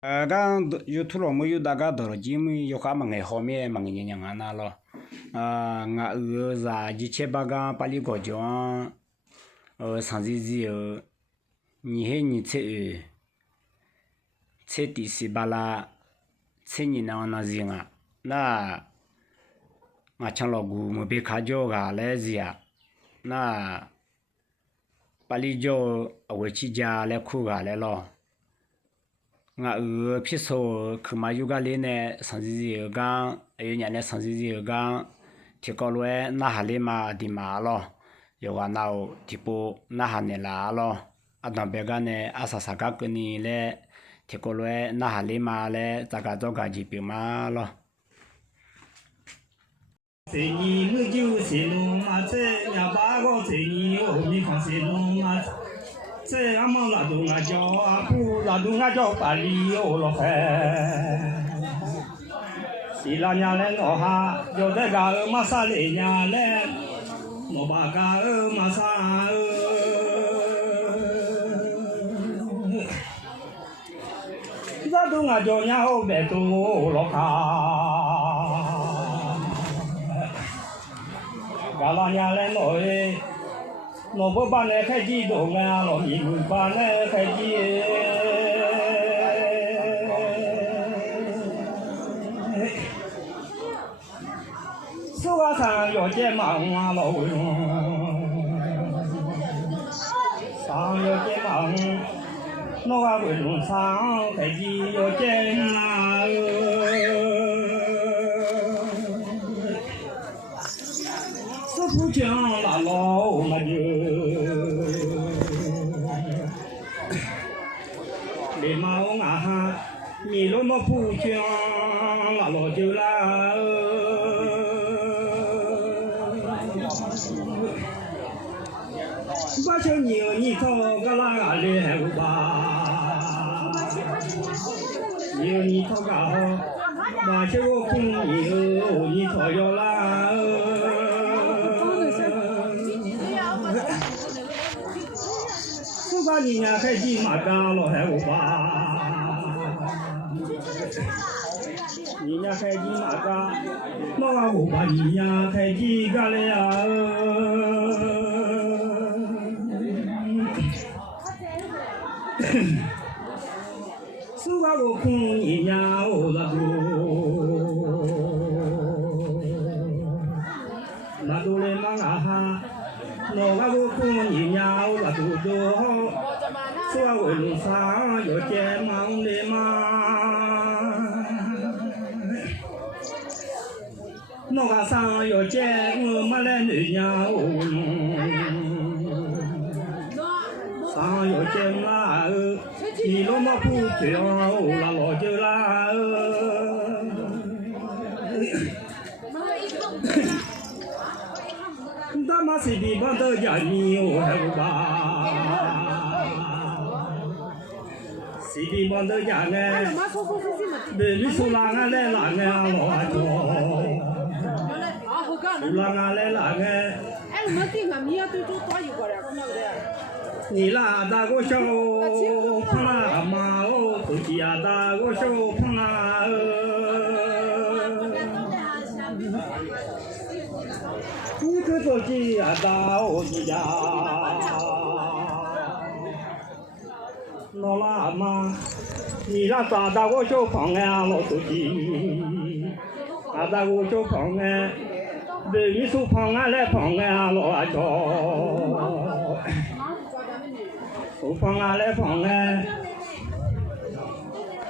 刚有土了没有大家到了节目有哈么爱好面么人家那了，俺是一千八刚把你搞讲，上岁之后，你才才第四巴拉，才你那人啊，那俺抢老姑没被卡叫个来是呀，那把你叫回去家来哭个来了。俺平时去嘛有个人呢，上次有讲，还有伢呢上次有讲，提高了那哈里嘛的嘛咯，有话那提波那哈呢啦咯，当别个呢啥个跟你嘞，提高了那哈里嘛嘞，咋个做个级别嘛咯。这你我就是弄嘛，这伢八个这你我没看是弄嘛。这俺们那都俺叫啊不，那都俺叫巴里哦了嘿。是那伢嘞弄哈，有这个嘛啥嘞伢嘞，弄把个嘛啥那都俺叫伢好白都了哈。噶拉伢嘞弄诶。我不把那开机动啊，老米不把那开机。手上要肩膀啊，老为上要肩膀，我个为弄上开机要肩啊。不讲那老嘛就，你嘛我啊哈，你罗么不讲那老就啦。我说你讨个那个来吧，你讨个好，我说我空你讨要啦。把你家开机嘛干了还不把，你家开机嘛干，那我把你家开机干了呀。是把我空你家我那都嘞嘛哈。我个空你家我都多，说我路上有肩膀的嘛，我个上有肩我没来女家我上有肩嘛，你罗么不叫我那老就啦。他妈是地方都叫你我还不把，是地方都叫俺，你说哪俺来哪俺老阿叫，哪俺来哪俺。你那大个小胖啦妈哦，不记呀大个小胖啦。你可做鸡呀大我子家，老喇嘛，你那咋大个小胖呀老做鸡，大个小胖哎，你说胖啊来胖啊老阿叫，说胖啊来胖哎，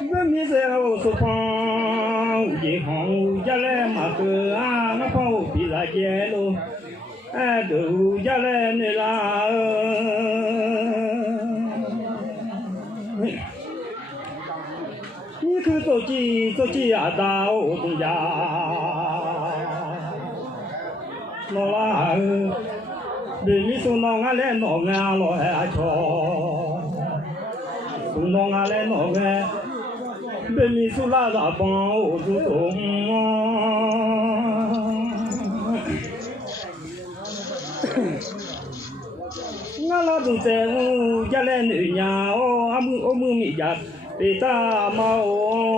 我名字我说胖，一行家来嘛个啊，我胖我比他接喽。都家来你啦，你去做鸡啊打我东家，老啦，你说那俺来弄俺老还巧，说那俺来弄俺，你说那咋帮我做东啊？俺那都在我家来女家哦，俺们米家北大毛我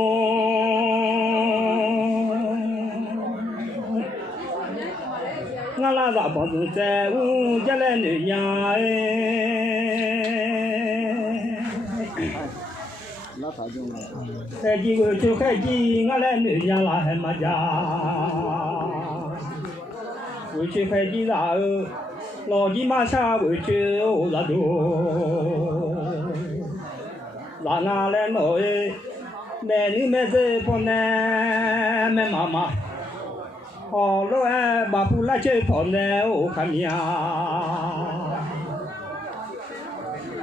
拉大帮助在屋家来女伢哎，海基我就海基，我来女伢拉还没家，回去海基然后老几马下回去拉多，拉俺来弄哎，男女没在不难没妈妈。哦，老哎，马布拉就跑呢，我看呀，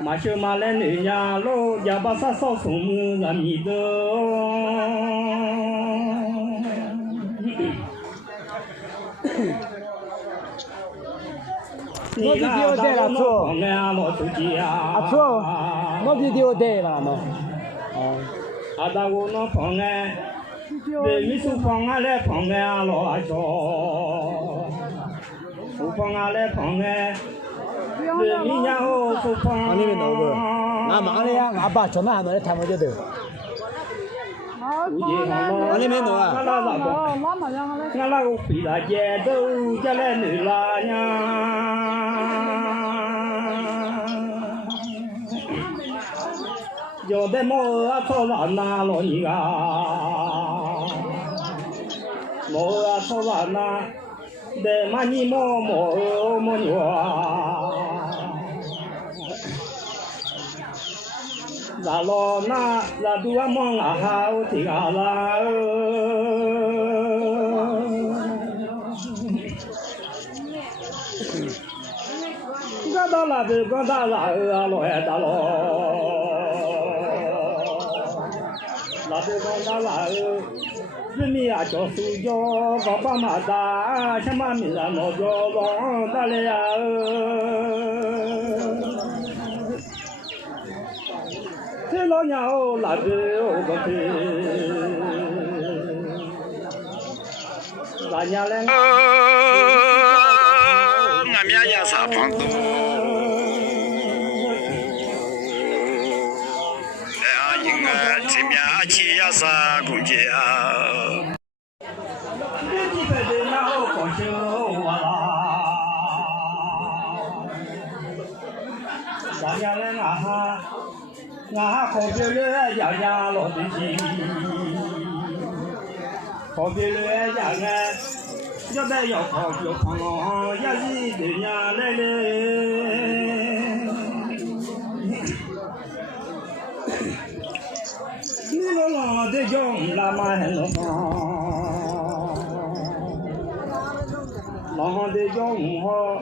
马修马来女呀，老家把啥烧什么让你的。我比丢带了错，啊错，我比丢带了嘛，哦，啊，那我那放哎。对米苏放啊来放啊老早，苏放啊来放哎，对米呀哦苏放。你们那个，俺妈的呀，俺爸从哪来谈我这头？俺那边弄啊。俺那个回来街头家来女啦呀。有的么啊，操烂呐，老尼个，么啊操烂呐，的嘛你么牛啊，那老那那都啊么啊好听啊啦。我到那边，我到那啊，老爱打咯。那边讲那那人民啊叫手脚，爸爸妈打，什么名啊老叫王打来呀。这老娘哦那边哦个去，那娘来。俺们也是胖多。这面去也是公家。人家在这那好高兴哇啦，大家来俺哈好别人家老对劲，好别人家俺要得要靠就靠咯，也是对呀来嘞。老的叫拉马很老老的叫我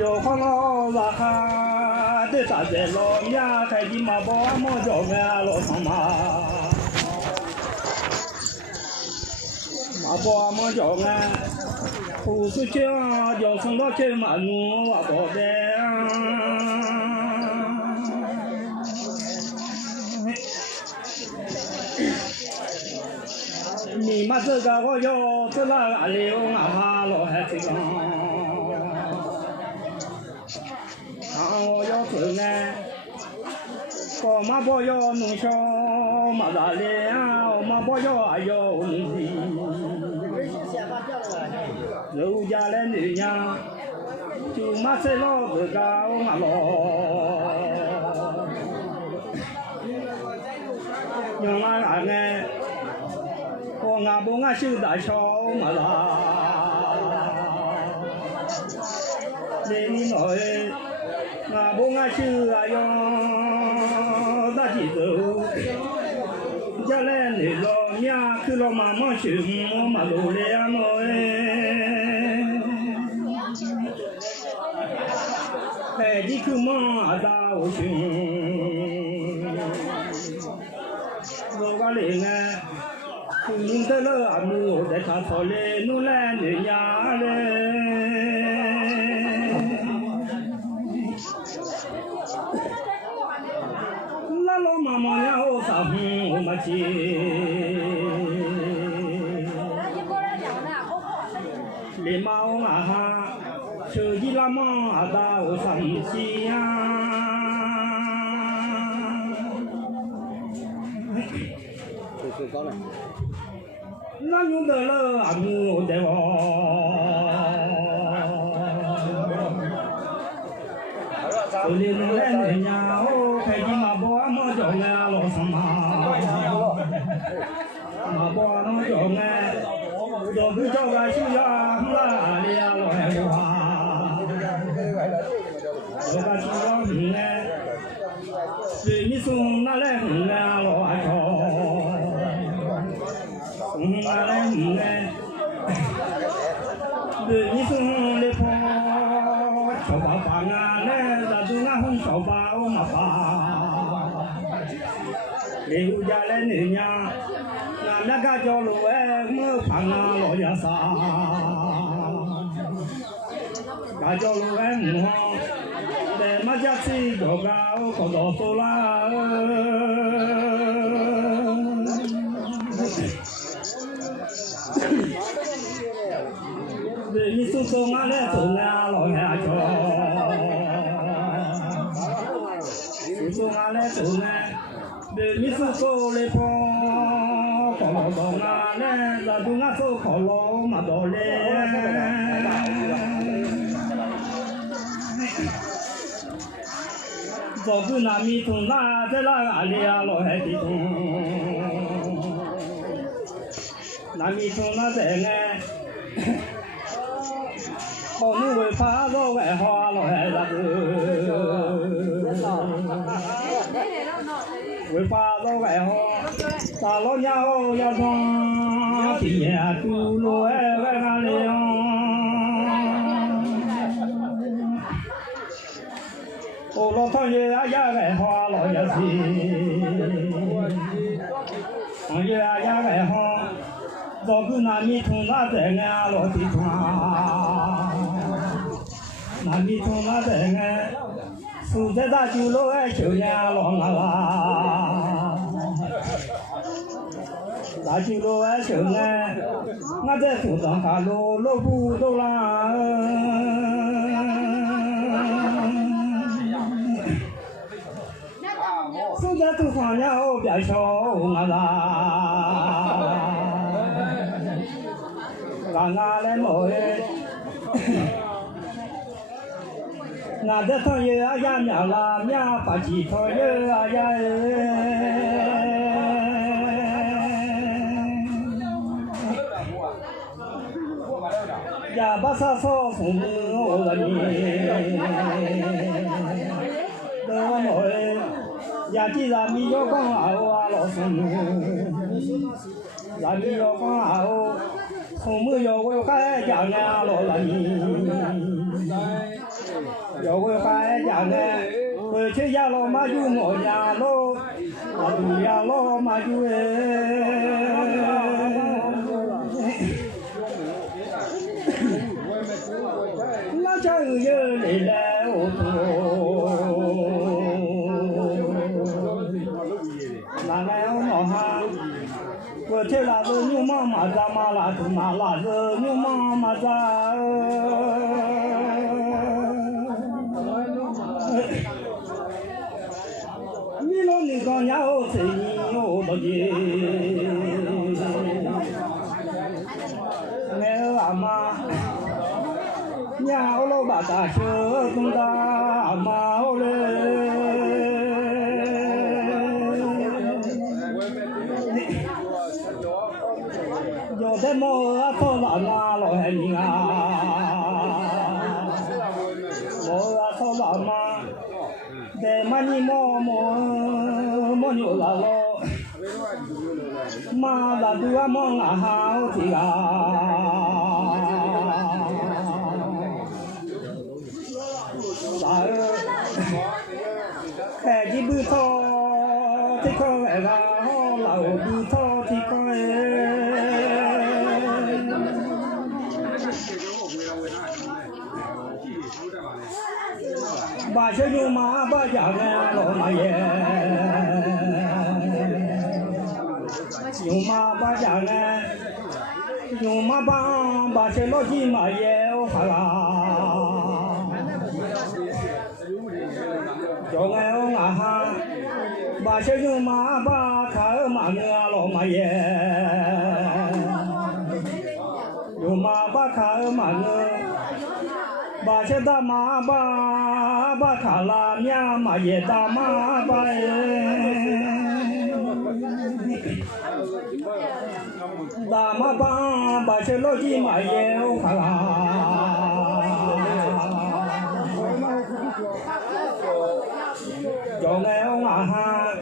要好老拉哈的啥子老呀，开的马包么叫俺老他妈，马包么叫俺，不是叫叫成了叫马路我多的。你妈这个我要这那里我哈老还这个，我要走呢，我妈不要弄小马大嘞啊，我妈不要弄的，肉家的女伢就马塞老这个我妈老，用那俺。我阿不俺修大桥嘛啦，你nói阿不俺修啊哟大几走，家来你老娘去了妈妈修我嘛路来啊nói，哎你去嘛大我修，我个嘞哎。你得了阿姆在他草嘞，努来女伢嘞。那老妈妈呀，我啥红没去？你妈我啊哈，手机那么啊大我啥没去呀？最高了。那用得了阿姆的哦。手里弄来人家哦，开的马包么叫俺老上马，马包么叫俺，叫不叫俺去呀？哪里呀？老海话，叫俺去呀？俺，对你送哪来俺老阿乔，送哪来俺，对你送来跑，小爸爸俺来。小巴我马巴，刘家来女娘，俺那个叫路哎，我怕俺老家啥，俺叫路哎母好，在马家去叫个我搞到手啦。你说说俺来走俺老家叫。走啊来走来，你是走来跑，跑老到啊来，那都俺走跑老嘛到来。早个那米桶那在哪里啊？老海的桶，那米桶那在俺。好你会怕老外话老海那个。为怕老外好，大老家好要装，今年走路哎外干的呀。我老同学呀也爱好老也是，同学呀也爱好，早个那米桶那在俺老地方，那米桶那在俺。住在大酒楼哎，就年老啦，大酒楼哎就年，我在土上下路路不走啦。住在土上了别瞧我啦，俺来摸哎。俺这朋友啊呀苗啦苗把鸡朋友啊呀呀把啥说父母我个你，我们呀既然你要讲啊我老父母，然你要讲啊我父母要我还家俺老了你。要会还家呢，回去养老嘛就没养老，我不养老嘛就那家有人来我那来我老汉，我去那是牛妈妈家嘛，那是嘛那是牛妈妈家。你老你讲伢好吃你好多的，我阿妈，伢我老爸大小公大阿妈好嘞，有的么啊做老妈老汉人啊，我啊做老妈。在马尼莫牛拉咯，马拉杜啊莫啊好的啊，那开的不错，这个哎个好老不错这个哎。把小牛马把家俺老马爷，牛马把家俺，牛马把小老鸡马爷哈啦，叫俺哈，把小牛马把卡尔马马个老马耶，有马巴卡马个，巴切达马巴卡拉米马耶达马巴耶，达马巴切罗吉马耶欧卡拉。cho nghe ông ha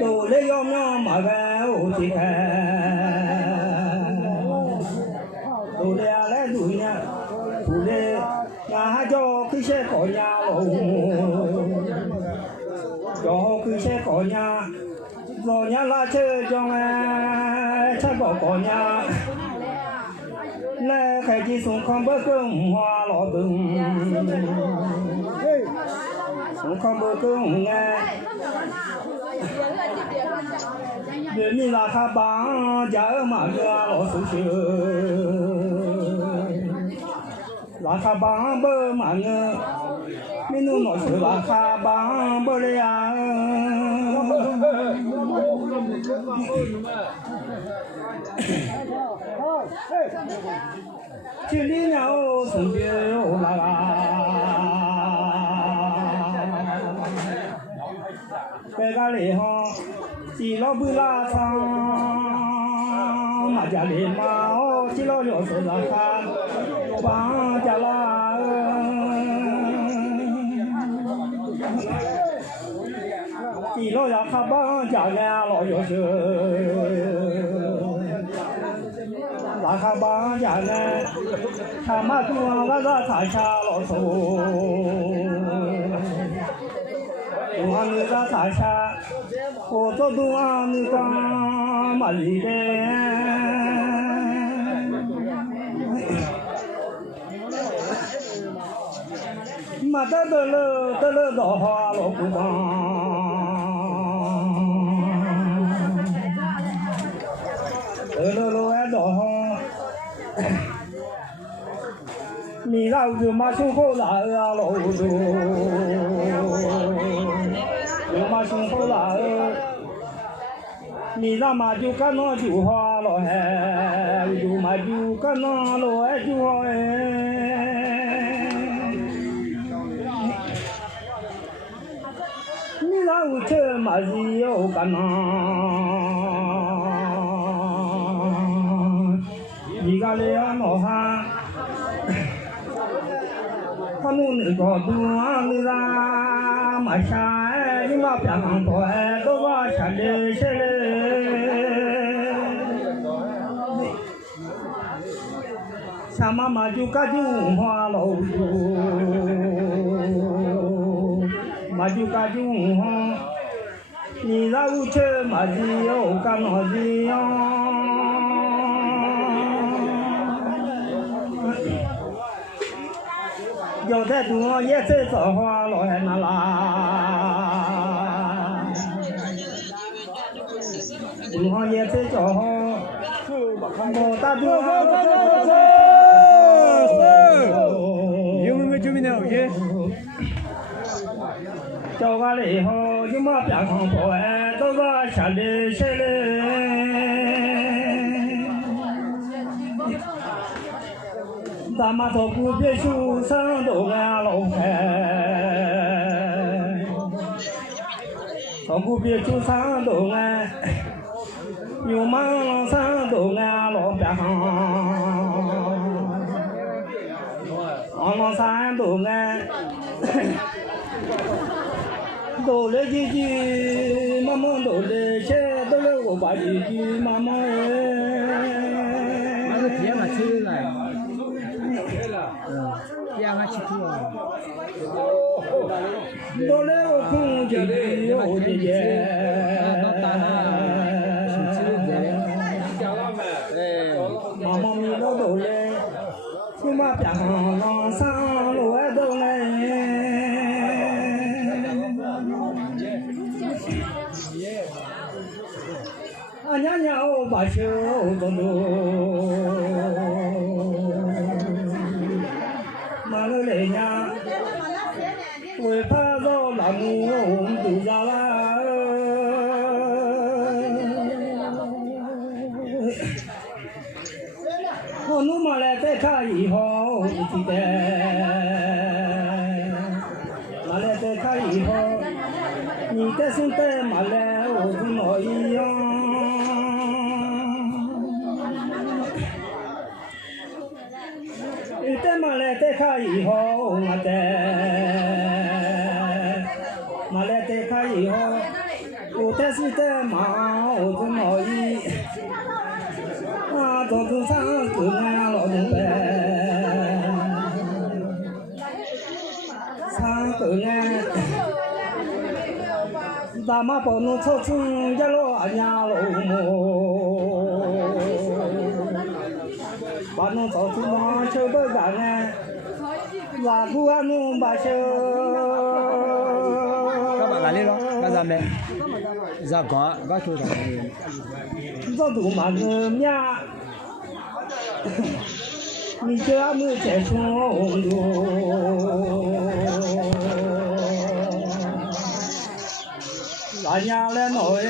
đồ lấy ông nhau mà về ô thì khe đồ lấy đuổi nha đồ lấy nhà cho khi xe khỏi nhà lồng cho khi xe khỏi nhà rồi nhà la chơi cho nghe chắc bỏ nhà lẽ khai chỉ xuống không bớt cơm hoa lọ từng xuống không bớt cơm nghe để mình là khá bán giá mà đưa lọ xuống là khá bán bơ mà ngơ mình nu nói sự là khá bán bơ đây à chỉ đi nhau sống điều là cái này họ chỉ lo bự la sang mà gia đình mà chỉ lo nhiều sự là khác bằng gia la chỉ lo là khác bằng gia nhà lo nhiều sự là khác bằng gia nhà tham mà tu là ra thải cha lo sâu tu ăn ra thải cha ô tô tu ăn ra mà đi đây mà ta đỡ đỡ hoa lo cũng bằng đỡ đỡ hoa mi lao dù mà xuống phố là lộ dù mà xuống phố là mi ra mà chú cá nó chú hoa lo hè dù mà chú cá nó lo hè chú hoa mi ra u chơi mà gì ô cá nó mi ra lấy nó ha con nuôi có đuôi ra mà sai nhưng mà phải hàng tuổi tôi có trả lời sẽ sao mà chú cá chú hoa lâu mà chú cá chú hoa nhìn ra u chơi mà gì ô cá nó gì有的多也是说话老汉那啦，有行也是说话，我大多有没有准备呢？耶，叫完了以后有么变康婆哎，都个下来下来。咱们做古别墅上都安老开，做古别墅上都安，有忙上都安老边上，老山都安，都来几句，妈妈都来些，都来我把几句妈妈那个天嘛起来。yang aci tu. Dole okun jadi oje. Mama mi lo dole, cuma piang long sang lo dole. Anya nya o ba shu dolo. Lệ nhà quê pha do làm ông từ gia la 卡以后你记得，马来得卡以后，你的身得马来我怎么一样？你的马来得卡以后，我的马来得卡以后，我的是的马我怎么一？啊，总是上个俺老东北，上个俺，大马包弄草村一路俺家老母，把弄草村嘛就不干俺，拉古俺弄把手。干嘛哪里了？干啥没？咋干？干啥？这都嘛是面，你这没在松路，俺家来闹的，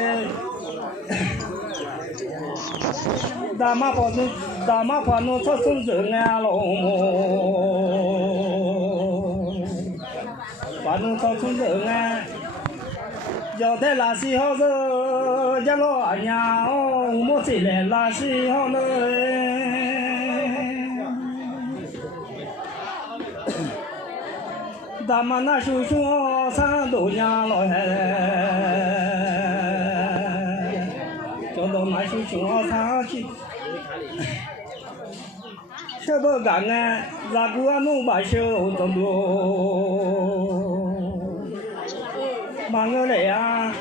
大马跑弄出松子俺老母，把弄出松子俺。要在那时候是一老娘哦，我再来那时候呢，咱们那叔叔上都娘老汉，叫到那叔叔上去，什么干啊？那个弄把手动作。忙个来呀，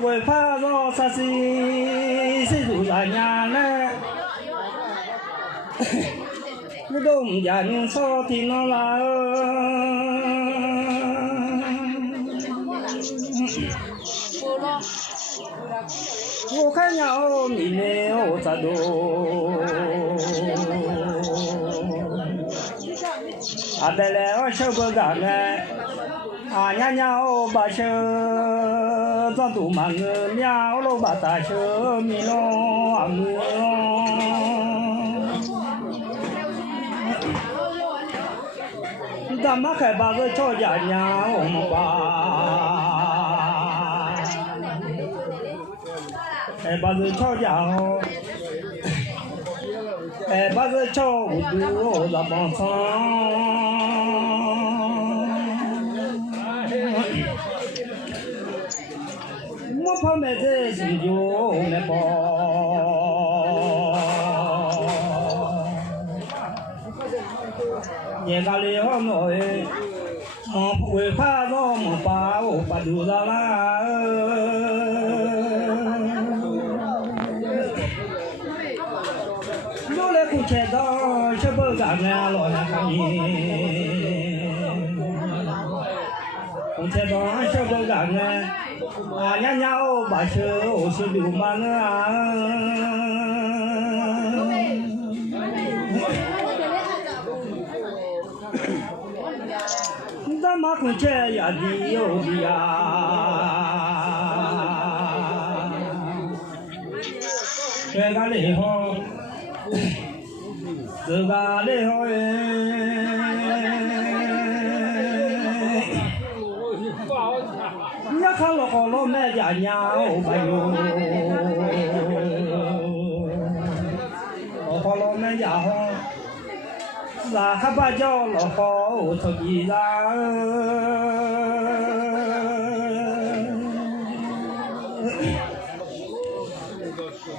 为怕让啥子谁做啥娘呢？我都唔家人少听了啦。我看呀，我妹妹我咋都，阿得来我小个干呢。啊娘娘哦，把手装都忙个苗喽，把大手米喽啊米喽。咱们还把这吵架娘我们把，哎把这吵架哦，哎把这吵不住咱帮上。我跑没在心就没跑，人家来好我哎，不会怕让我把我把丢了啦。我来过钱到吃不干俺老家看你，过钱到吃不干俺。啊娘娘哦，把手是流氓啊！你咋马空车呀的有的呀？这个来好，这个来好哎。看了好了，买家娘哦朋友，好了买家好，那还把叫老好出去啦。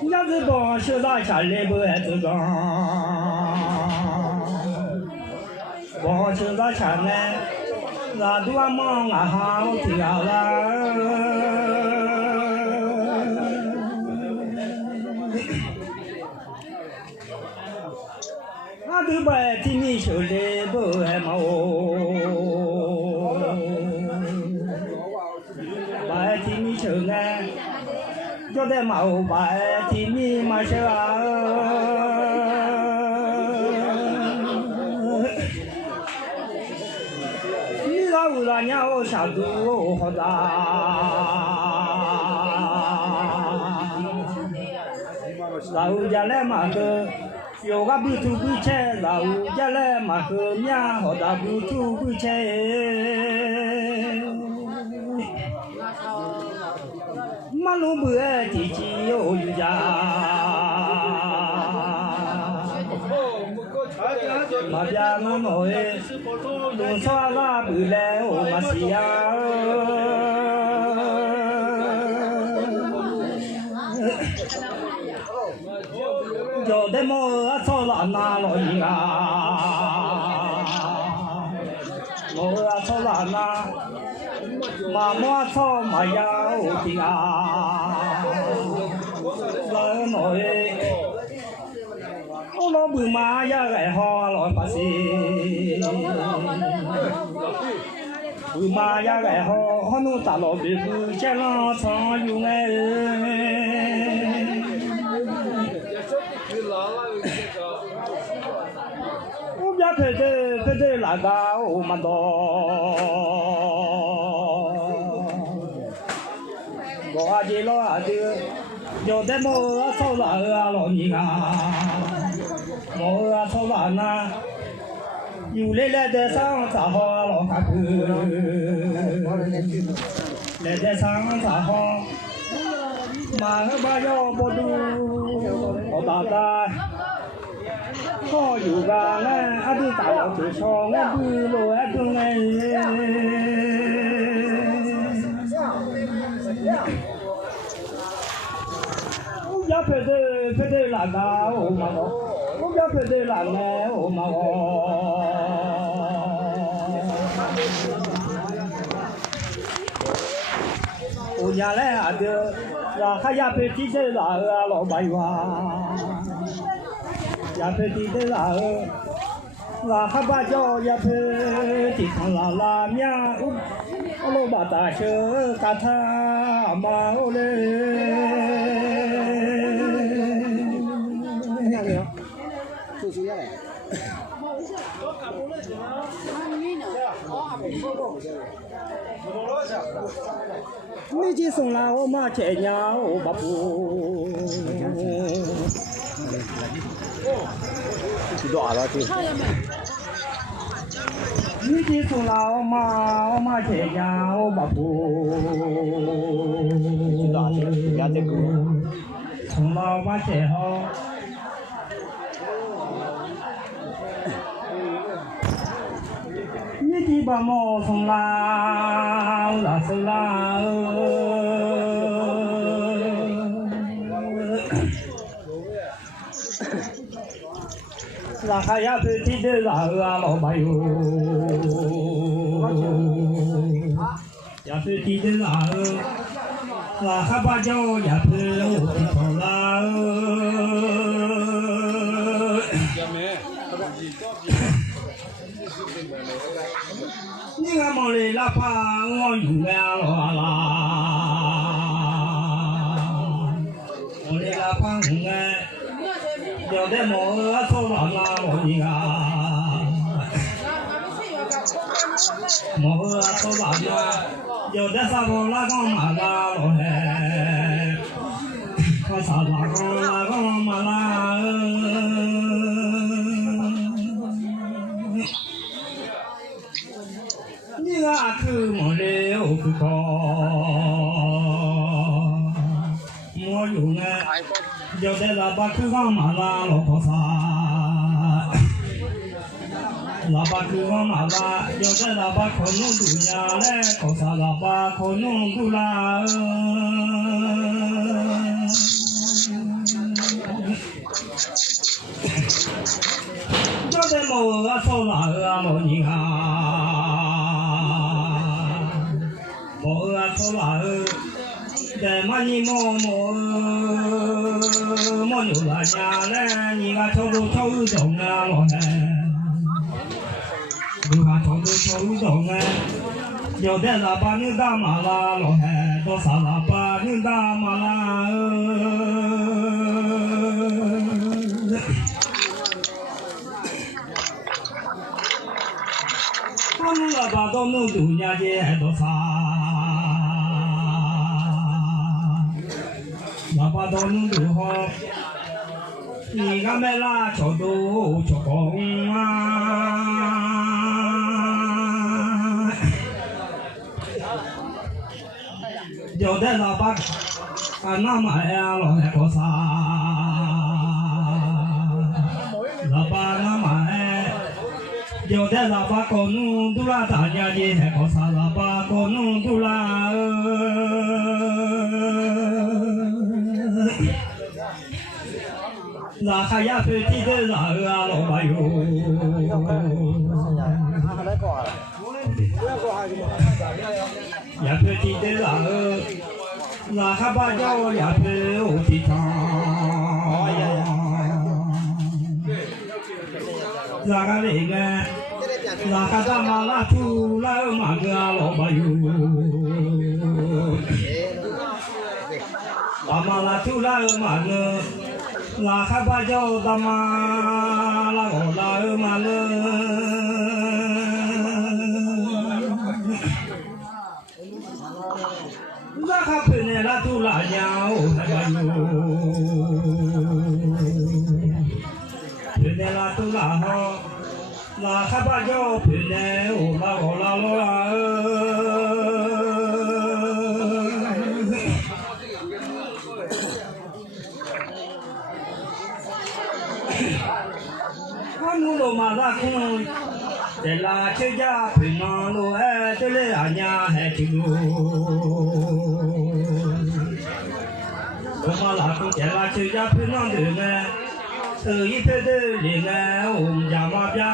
伢子帮手打下来不还这个，帮手打下来。那多忙啊好跳啦，那都把听你说的不还毛，把听你说呢，叫的毛把听你嘛说啊。我让娘我下肚好大，然后家来嘛个有个不图不切，老家来马和面，好大不图不切。马路不爱地基有家，马家那么哎，路上那不来我马西呀。有的么操那那老人啊，我操那那，妈妈操妈呀我的啊，老脑袋，我老不妈呀爱好老把戏，不妈呀爱好，我弄大老皮肤，见了常用哎。我家排队那个我们多，我阿姐老阿姐，有的么操那个老人啊，我啊操那那，有来的上茶好老卡去，来的上茶好，马后把腰不住，我大大。好有个俺阿弟打老子枪，俺不路俺不来。我家排队那个我嘛我，我家排队那个我嘛我家来阿弟，那还要排队的那个老板哇。也配地的拉尔，拉哈巴叫也配地方拉拉面，我老把大车干他妈我嘞。做主要嘞。没接送了，我妈这娘我把不。几多了？你接送了我妈这娘我把不。几多了？两只狗。从老妈这好。你的把毛送啦，拉手啦。那还要配地的那个老板哟，要配地的那个，那还把叫也配我地方啦。你看毛里拉帕我用完了啦，毛里拉帕用完。有的么操那那老人啊，么操那那，有的啥个那个嘛那老嘿，可啥那个嘛那，你个去么嘞有去搞，我用哎。有的喇叭去干嘛啦？老婆啥？喇叭去干嘛啦？有的喇叭可弄不呀嘞，可啥喇叭可弄不啦？有的么啊操那个么人啊，么啊操那个。在马尼么有那家嘞，你个抽中啊老嘞，你个抽中哎，有的喇叭你打嘛啦老嘿，多少喇叭你打嘛啦？我们喇叭都能读人家多少？喇叭都能读好，你个没啦，桥都桥公啊，有的老爸啊，那么呀，老爱搞啥？老爸那么爱，有的老爸搞弄多啦，大家的还搞啥？老爸搞弄多啦。那还要飞地的那个老板哟，要飞地的那还把叫要飞我地方，那个那个咱们那出来嘛个老板哟，咱们那出来嘛个。那还把叫咱们那个老嘛了，那还陪你那都拉娘还把哟，陪你那都拉好，那还把叫陪你我那个老了。我马拉空，在那车家平安路哎，这里俺家还挺多。我马拉空在那车家平安路哎，一片的林哎，我们家马边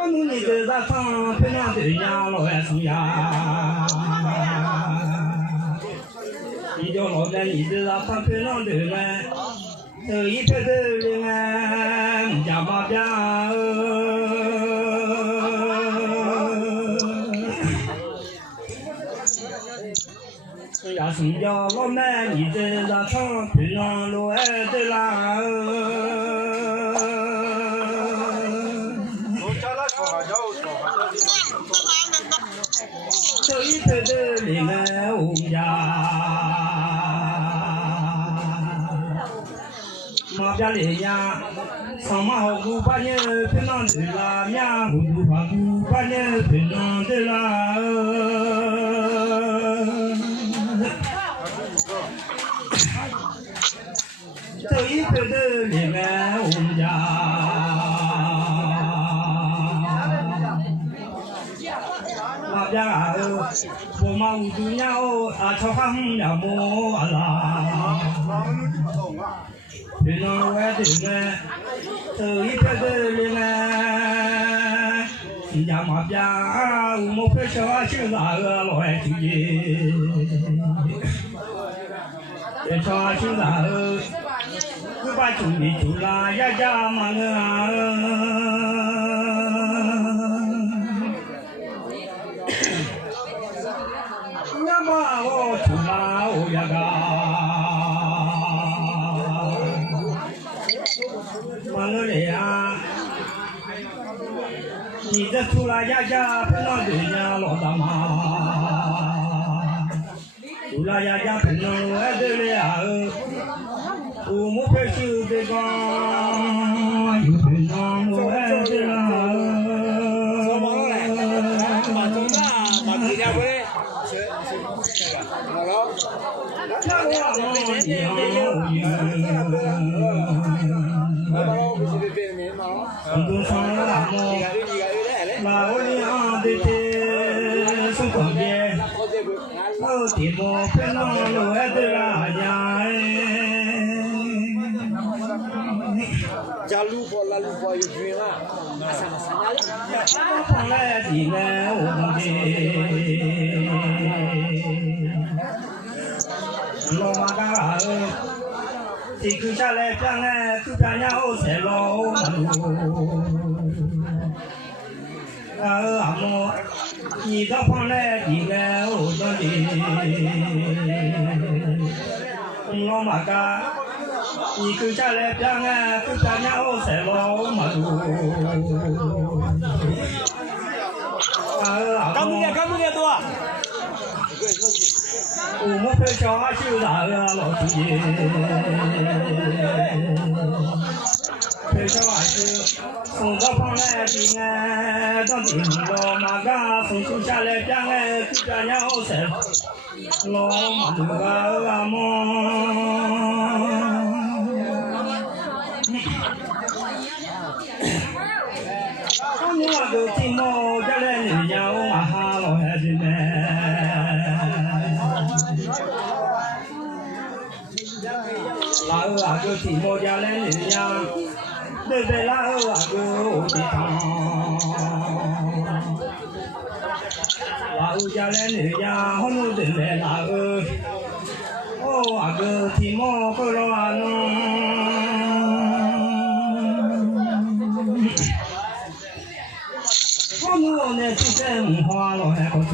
我努力的在唱，平常对呀老爱送呀。你叫老在你的在唱，平常对哎，一片的人哎，家马边呀，送叫老妹你的在唱，平常老爱的啦。这一片的林哎，我们家马边林呀，上马好古把年平常的啦，面糊涂把古把年平常的啦。这一片的林哎，我们家。呀，我嘛无度呀哦，啊，超行呀么啊啦，平常我的呢，这一片的人呢，人家嘛边我们不晓得是哪个老爱听的，不晓得是哪个，我把兄弟就拉呀家嘛啊。把我出来我呀个，完了嘞呀！你这出来呀呀，碰到对呀老大妈，出来呀呀碰到我爱的嘞呀，我没配受的讲，又碰到我爱的啦。说完了，马中大，马地家回。老马嘎这个下来讲哎，就讲呀我才老路，阿么你到旁来你来我这里，老马嘎你个下来讲哎，就讲呀我才老路。干不了多。我们拍小修大老师爷，拍小修送到旁来的哎，当地老马家送手下来边哎，就这样好噻，老马路啊么。我那个寂寞家来女人我哈老孩子呢。老阿哥寂寞家来女人，对对老阿哥我的汤。老家来女人，我们对对老阿哥寂寞不老阿我呢出生花了还好子，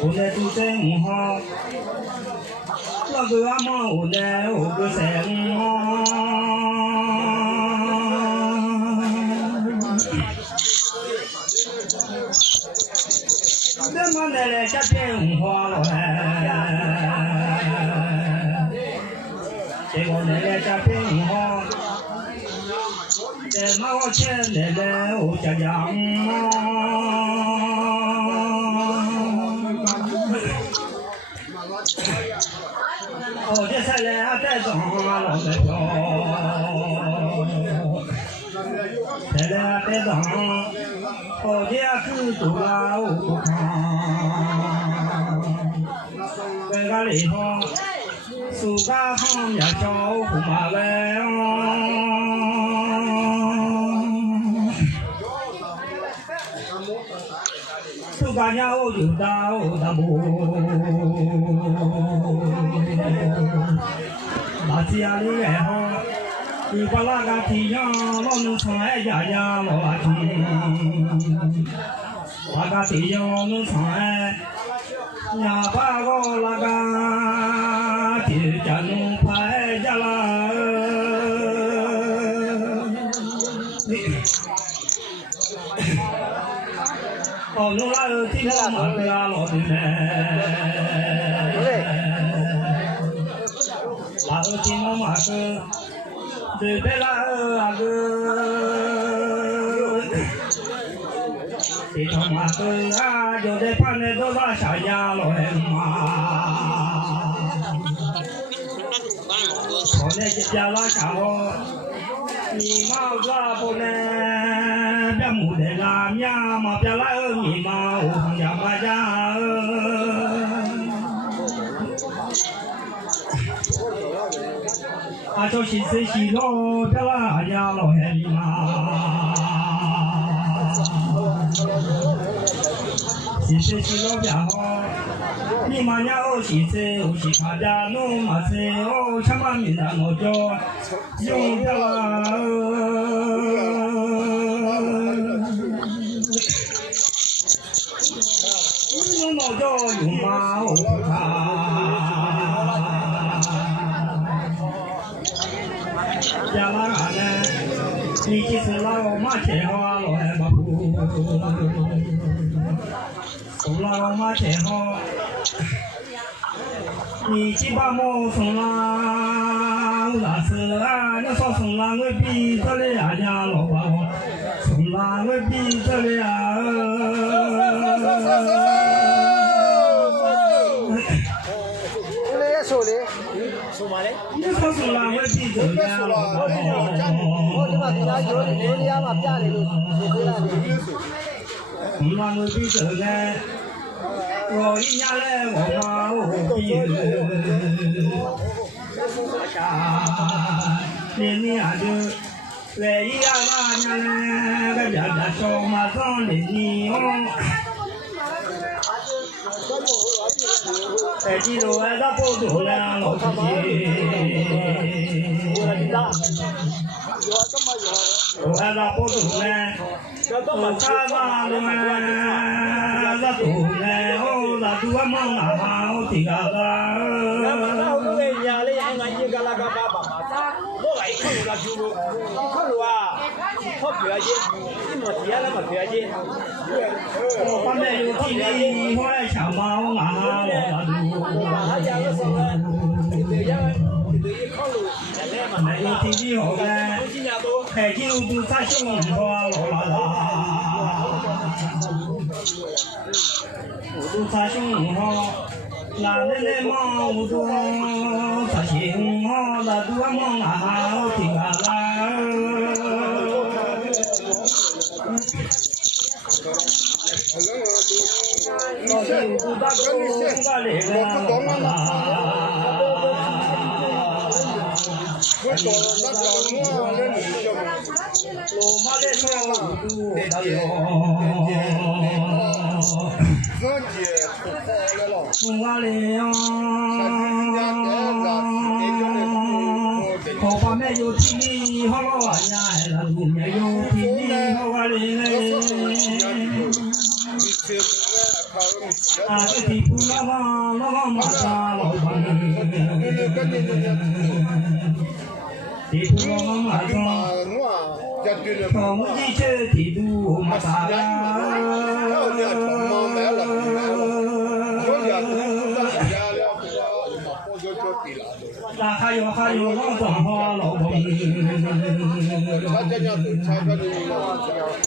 我呢出生花，那个阿妈我呢我个生花，这么奶奶家变花了还，这我奶奶家变花。在马我前来来我家家我这才来带动老的票，才来带动，我这去做了我不看，在家里头，暑假放假叫胡马来暑假家我就打不，那家里来哈，你把那个地上老农村爱家家老垃圾，那个地上农村爱，呀把个那个地家农派家啦。哦，侬拉有听到马哥啊，老弟们，拉有听到马哥，对对拉有阿哥，听到马哥啊，就在旁边都拉下呀老汉嘛，我那就家拉下我，你妈个不能别木的拉面嘛，别拉。你妈我放家回家，阿叫西吃西肉，别拉家老汉你妈，西吃西肉别好，你妈家我西吃我西他家弄嘛吃哦，什么名堂我叫用别拉。我叫有马我家拉俺呢，你去送老马钱花老还马铺，送老马钱花，你去把我送啦，那是啊，你说送啦，我比这里呀家老爸，送啦我比这里呀。收嘛嘞？你说送啦，我比这里呀老爸。我这嘛给他有的呀嘛，别的就回来的。送啦我比这里，我一年来我妈我比年年啊就来一呀嘛年来个家家小马上来年哦。在记录俺那不多了，老司机。我俺那不多了，我看嘛了嘛，那多了，哦，那多忙啊，我听个啦。我把那有体力，我来抢包啊，没有体力好嘞，海景都咋想说啦？我都咋想哈？那奶忙我都咋想哈？那都忙啊，我听啊啦。我把没有体力好啊呀，没有体力好啊嘞。啊，这地铺老王马扎老板，地铺老王马扎，从一切地铺马扎啦。那还有老庄哈老公，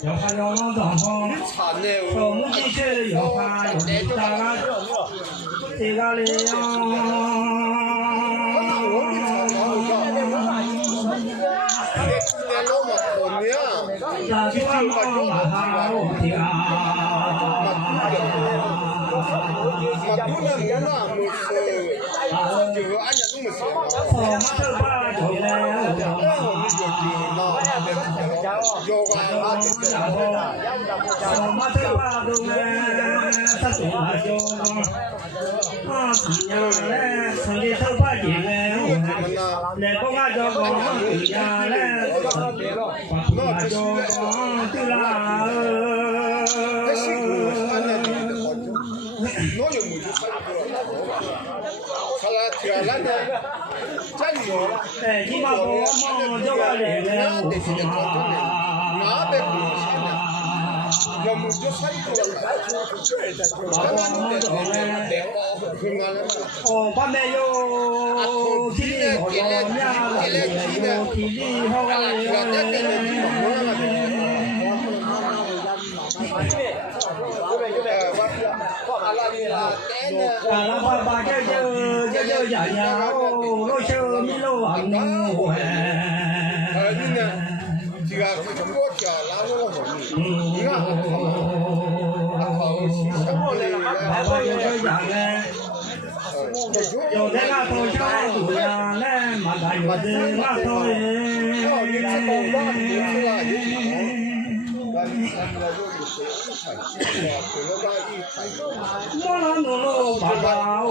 要还有老庄哈，从一切要还有大家这个嘞呀。那就俺们马上我的哎，你妈我忙叫我来了，我说要么就晒过来，哦，把没有体力好了，有体力好了。爸叫爷爷哦，老小米老王我这个是我家拉我了，你看，爸爸叫爷爷，有这个头小肚呀嘞，马达有这个头我那努努爸爸哦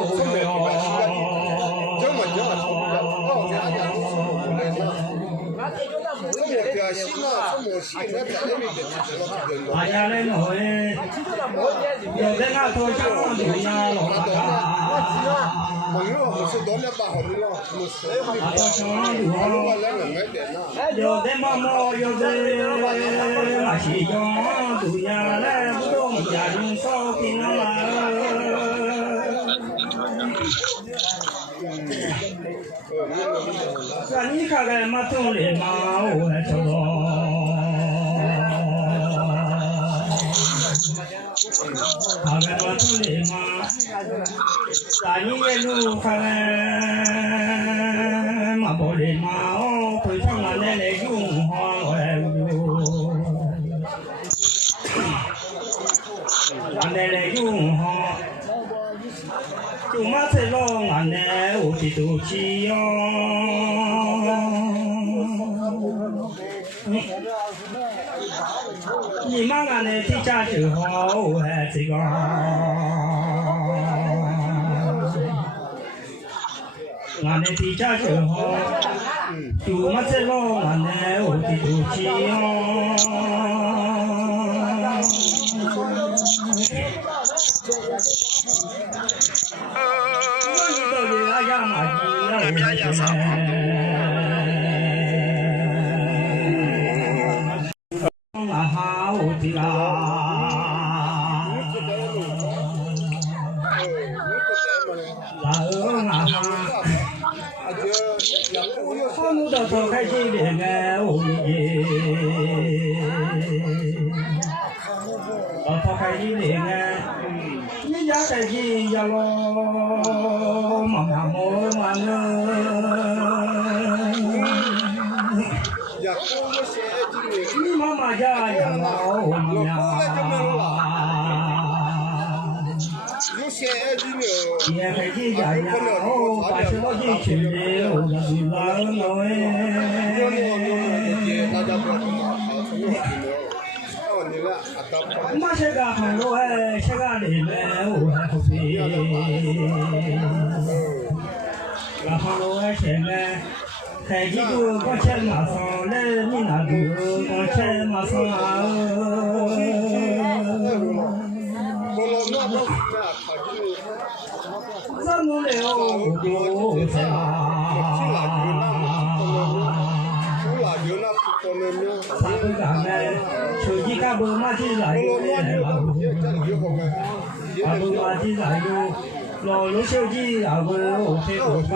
大家来弄诶，有这个头小肚呀老大家。有的妈妈有的那些样都呀来不懂家人少平啦。那你看看嘛懂的嘛，我还知道。看看嘛懂的嘛，那你也能看嘛不的嘛哦，会唱俺奶奶用话哎呦，俺奶奶用话。就嘛在老俺奶我的肚脐哟，你妈俺奶的家就好哎这个，俺奶的家就好，就嘛在老俺奶我的肚脐哟。我一个人呀嘛，好努的多开心的爱哦耶，多开心的爱，你家开心呀咯，妈妈莫忘了。你妈妈家呀老呀，也开心呀呀，哦，把什么进去了，我是老老哎。马些个很多哎，些个里面我还不会，那很多哎现在。开几个光钱马上来，你那个光钱马上啊！咱们了就啥？啥不干嘞？手机干不嘛起来哟？干不嘛起来哟？老有手机啊，我配不发。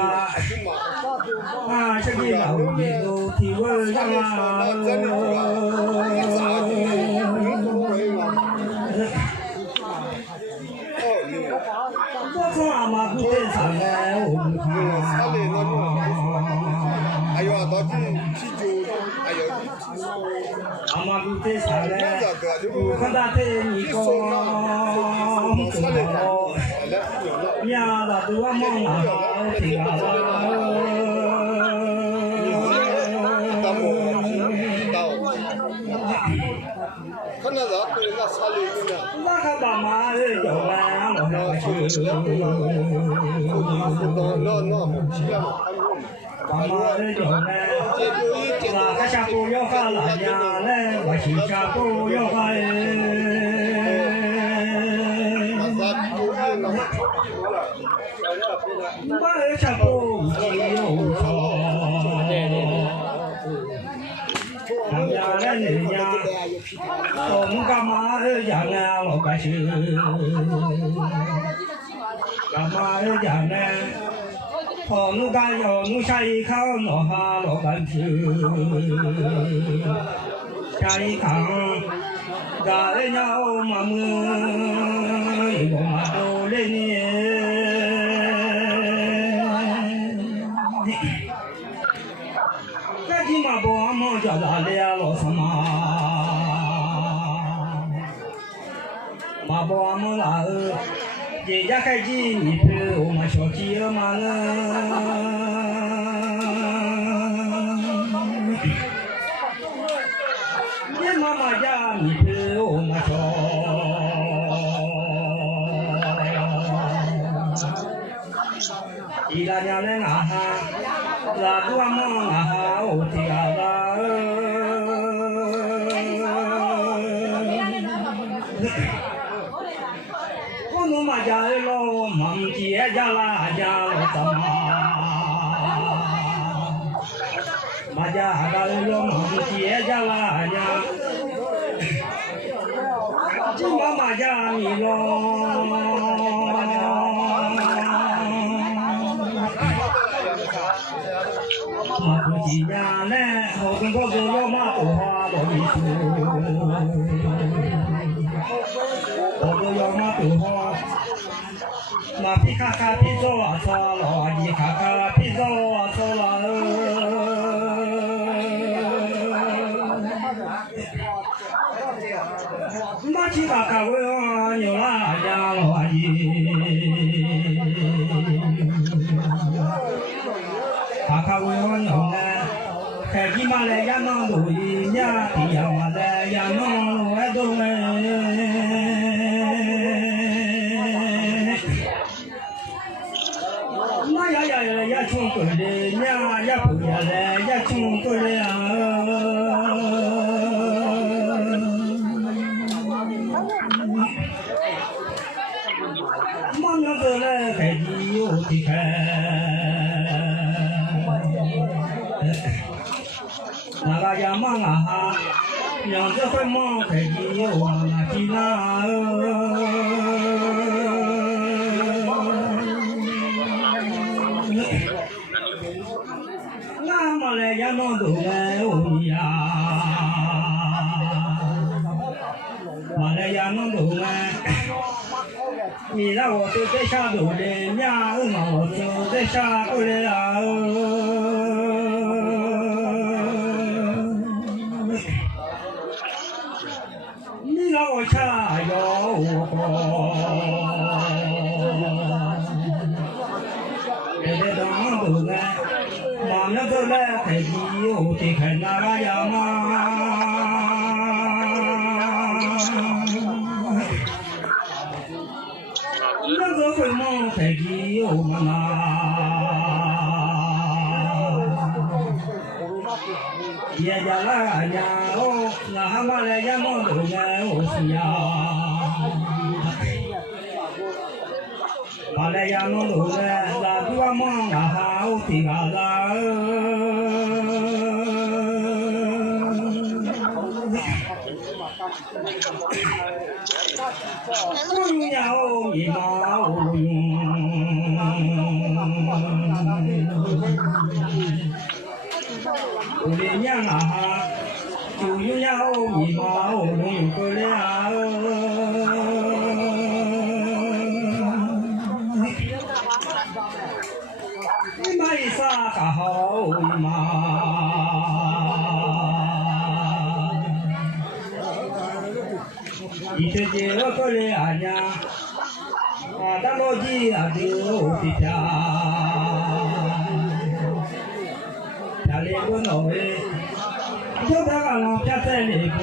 啊，手机老有都提我让啊！我从阿妈不得上来，我不看。哎呦，到底啤酒，哎呦，阿妈不得上来，我看他对你讲，呀，那都我忙啊，对啊。看那个，那啥里面的，那个爸妈有啊，我那去，爸妈有呢，那个下不要发了呀嘞，我心下不要发我下不有人家嘞人家，我们干嘛讲呢？老百姓，干嘛讲呢？好努干要努下一炕，我哈老干吃，下一炕，干人家我们我嘛都来呢。你嘛不忙叫咱俩老什么？嘛不忙啦，人家开机你陪我们小鸡儿嘛呢？你妈妈家你陪我们小。伊拉娘来啊哈，拉多忙啊哈，我的啊啦。我弄嘛家了，忙接家啦家了怎么？嘛家了忙接家啦家，这妈妈家你了。马不几年嘞，后跟高头要马多花多的树，后头要马多花，马皮卡卡皮走啊走了，一卡卡皮走啊走了。马皮卡卡我要牛拉家了卡卡我要牛呢。开机嘛来呀弄路一呀，地呀嘛来呀弄路爱动哎。那呀冲过来呀，呀不呀来呀冲过来呀。忙着走来开机又得开。那个呀忙啊哈，让这会忙开机哟，那机那那么来养老都来哦呀，我来养老都来。你让我走在下头的呀，让我走在下头的啊。你让我下哟，这个当头来，妈妈走来开机哟，得看那个呀嘛。那个会梦开机哟嘛那，也家那呀哦，那蛤蟆来家梦都来哦是呀，把来家梦都来，那个梦啊哈哦的个啦。公鸟一毛用，我的娘啊，就有鸟一毛用过了。你买啥个好嘛？一天天我过来啊呀，当老几啊都的家，家里个老诶，就那个老家在那个，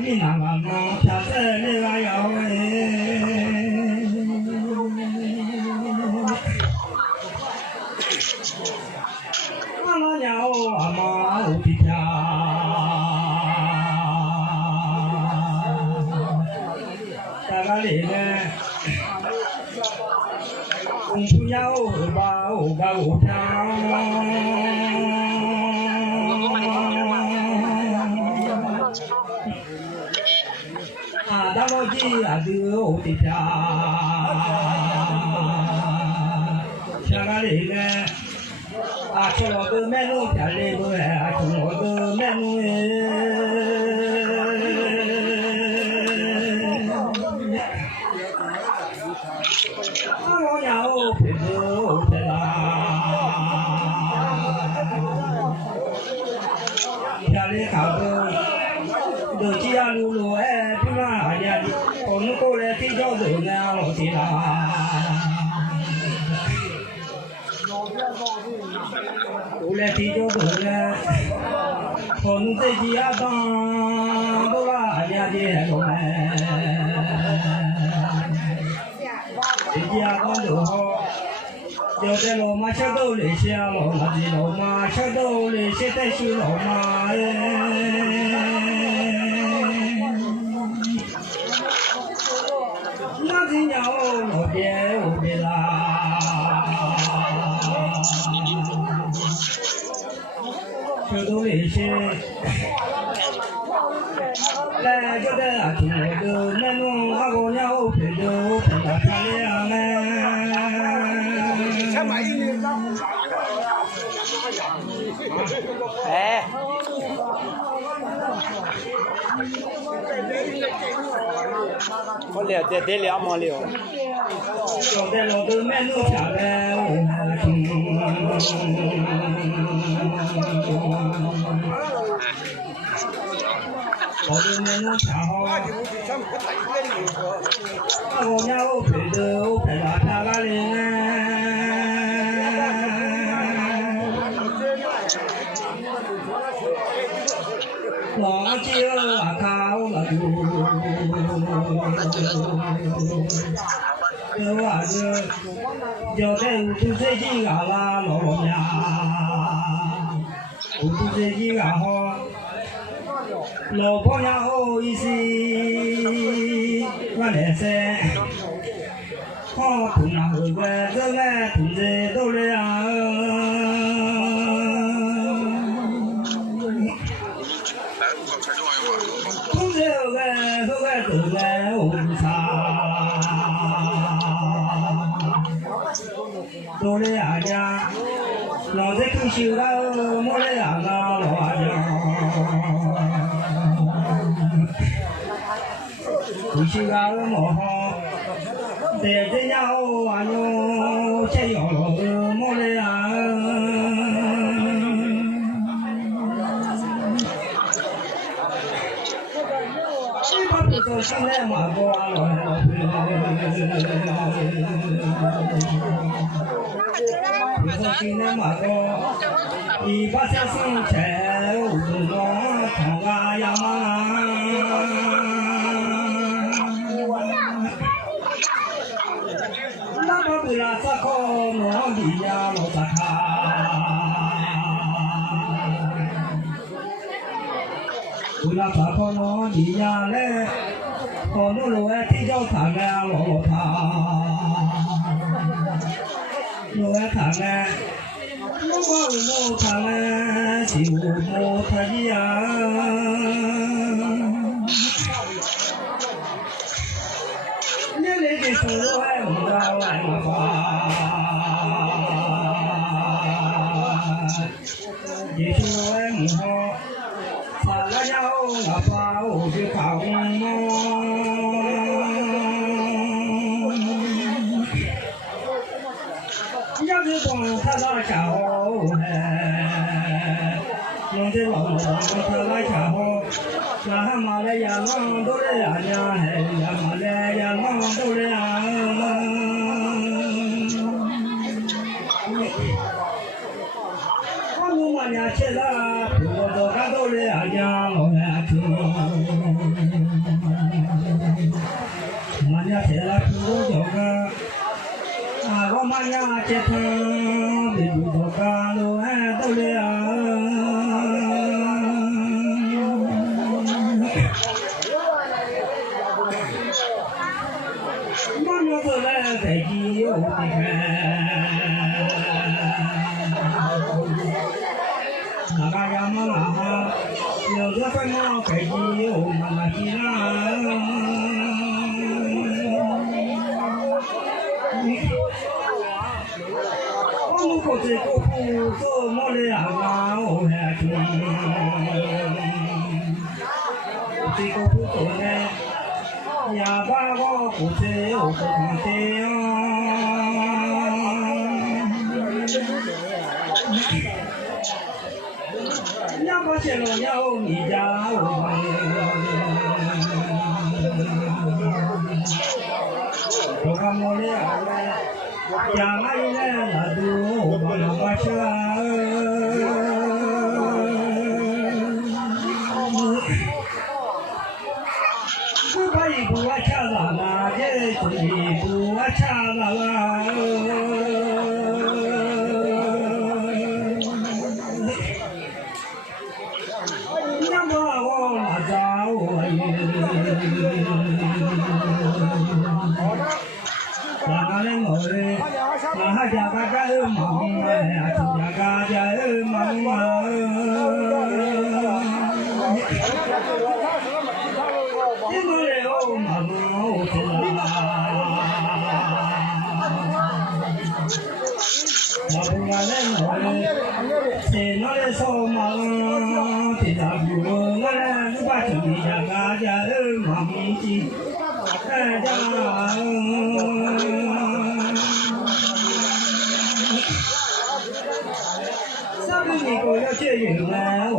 你那个老家在那个要诶，俺老家哦阿妈的家。里呢，公主要把我把我跳，啊，大老几啊都我的跳，下个里呢，啊，吃我的面路漂亮多哎，吃我的面路哎。我要陪着陪啦，家里搞个都几呀路路哎，不嘛呀，我们过来比较热闹了的啦，过来比较热闹，我们这几呀当都啦呀的路哎。这家当都好，有的老妈小豆那些老那的老妈小豆那些在修老妈哎，那的鸟我别我别啦，小豆那些。来就在啊，听我的那种阿公鸟陪着我陪到漂亮哎，我聊得聊么聊？就在我的那种漂亮我我的面容漂亮，我家我陪着我陪到漂亮嘞。老几啊靠了路，这娃子就在屋头这几个啦老老呀，屋头这几个好。老婆娘好意思，我来噻，好同那后边这来同在都来啊。同在后边都来红茶，都来阿家，老在口你修个莫来啊那老阿娘，你修个莫好，在这家伙阿娘吃药了莫来啊。我现在马过了，我现在马过，一把小生菜五种汤啊呀嘛，那么不拉萨克诺比亚罗萨卡，不拉萨克诺比亚嘞。我们路爱提交他们老他，路爱他们，我他们是我他呀，你那个是路爱我爱我吧，你是路爱我，他那家我把我就靠我。他那家伙哎，用的老农他那家伙，那马来亚郎都来呀呀哎呀，马来亚郎都来呀。我们马家去了，我都干都来呀呀，我来听。马家去了，我叫个。我们家这趟比不多干路还多了，我们走来在地有的看，那个呀嘛那哈，有的什么在地有嘛地啦。我这个不做么的啊，我还做。这个不做呢，呀把我不做我不做啊。呀把些了呀我你家我。我看么的啊。yang lain lalu malam baca supaya buat cara lah jadi buat cara lah yang bawa jauh Jangan ngồi, là jaga jaga mong, jaga jaga mong. Đi ngồi ô mà ngồi thế là, mà bùn lên ngồi, thì nó lên sâu mà thì là bùn nó lên nó bắt chừng jaga jaga mong chi. Hãy subscribe cho kênh Ghiền Mì Gõ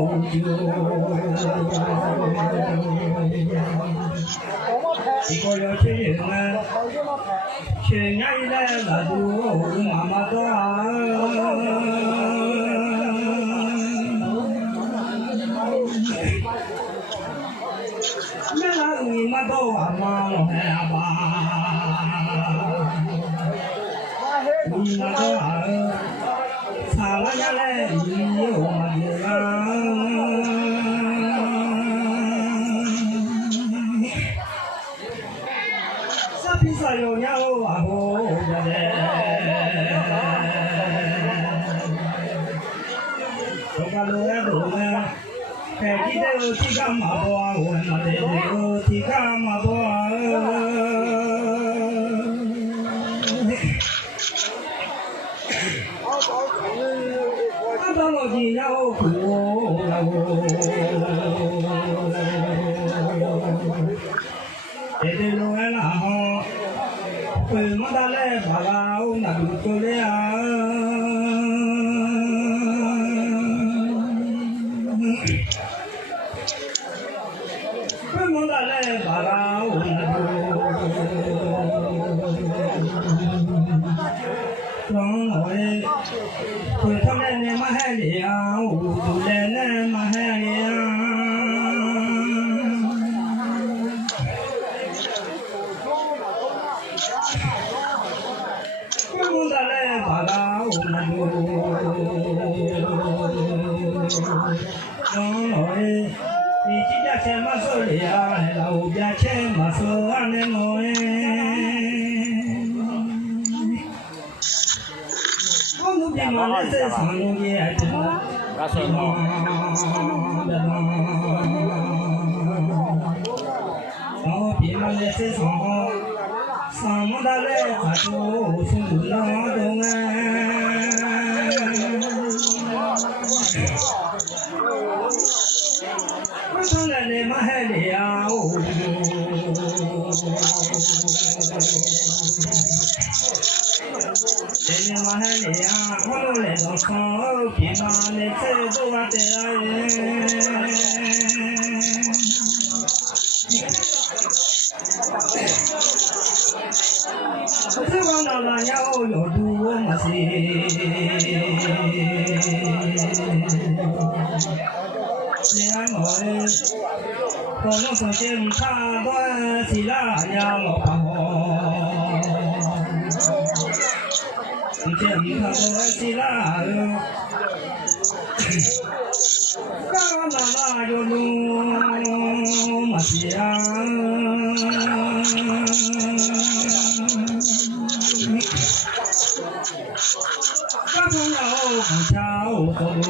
để không 要苦了，这的路来了哈，为么大来把拉我那路走了呀？为么大来把拉我那路？让我回头来你妈海里啊，我都来你妈海里啊。为么大来把拉我那路？让我你今家钱嘛手里啊，老家钱嘛手啊那我我别忙了，在上路也真的，别忙别忙，我别忙了，在上么的来，咱就送老东哎。我从来你妈海里啊，你妈海里啊，我来到上边嘛，你再多啊的这光老了要多么些，你爱我，可能从前差段是那样老把好，从前差段是那样，刚那那有路么些啊。我从要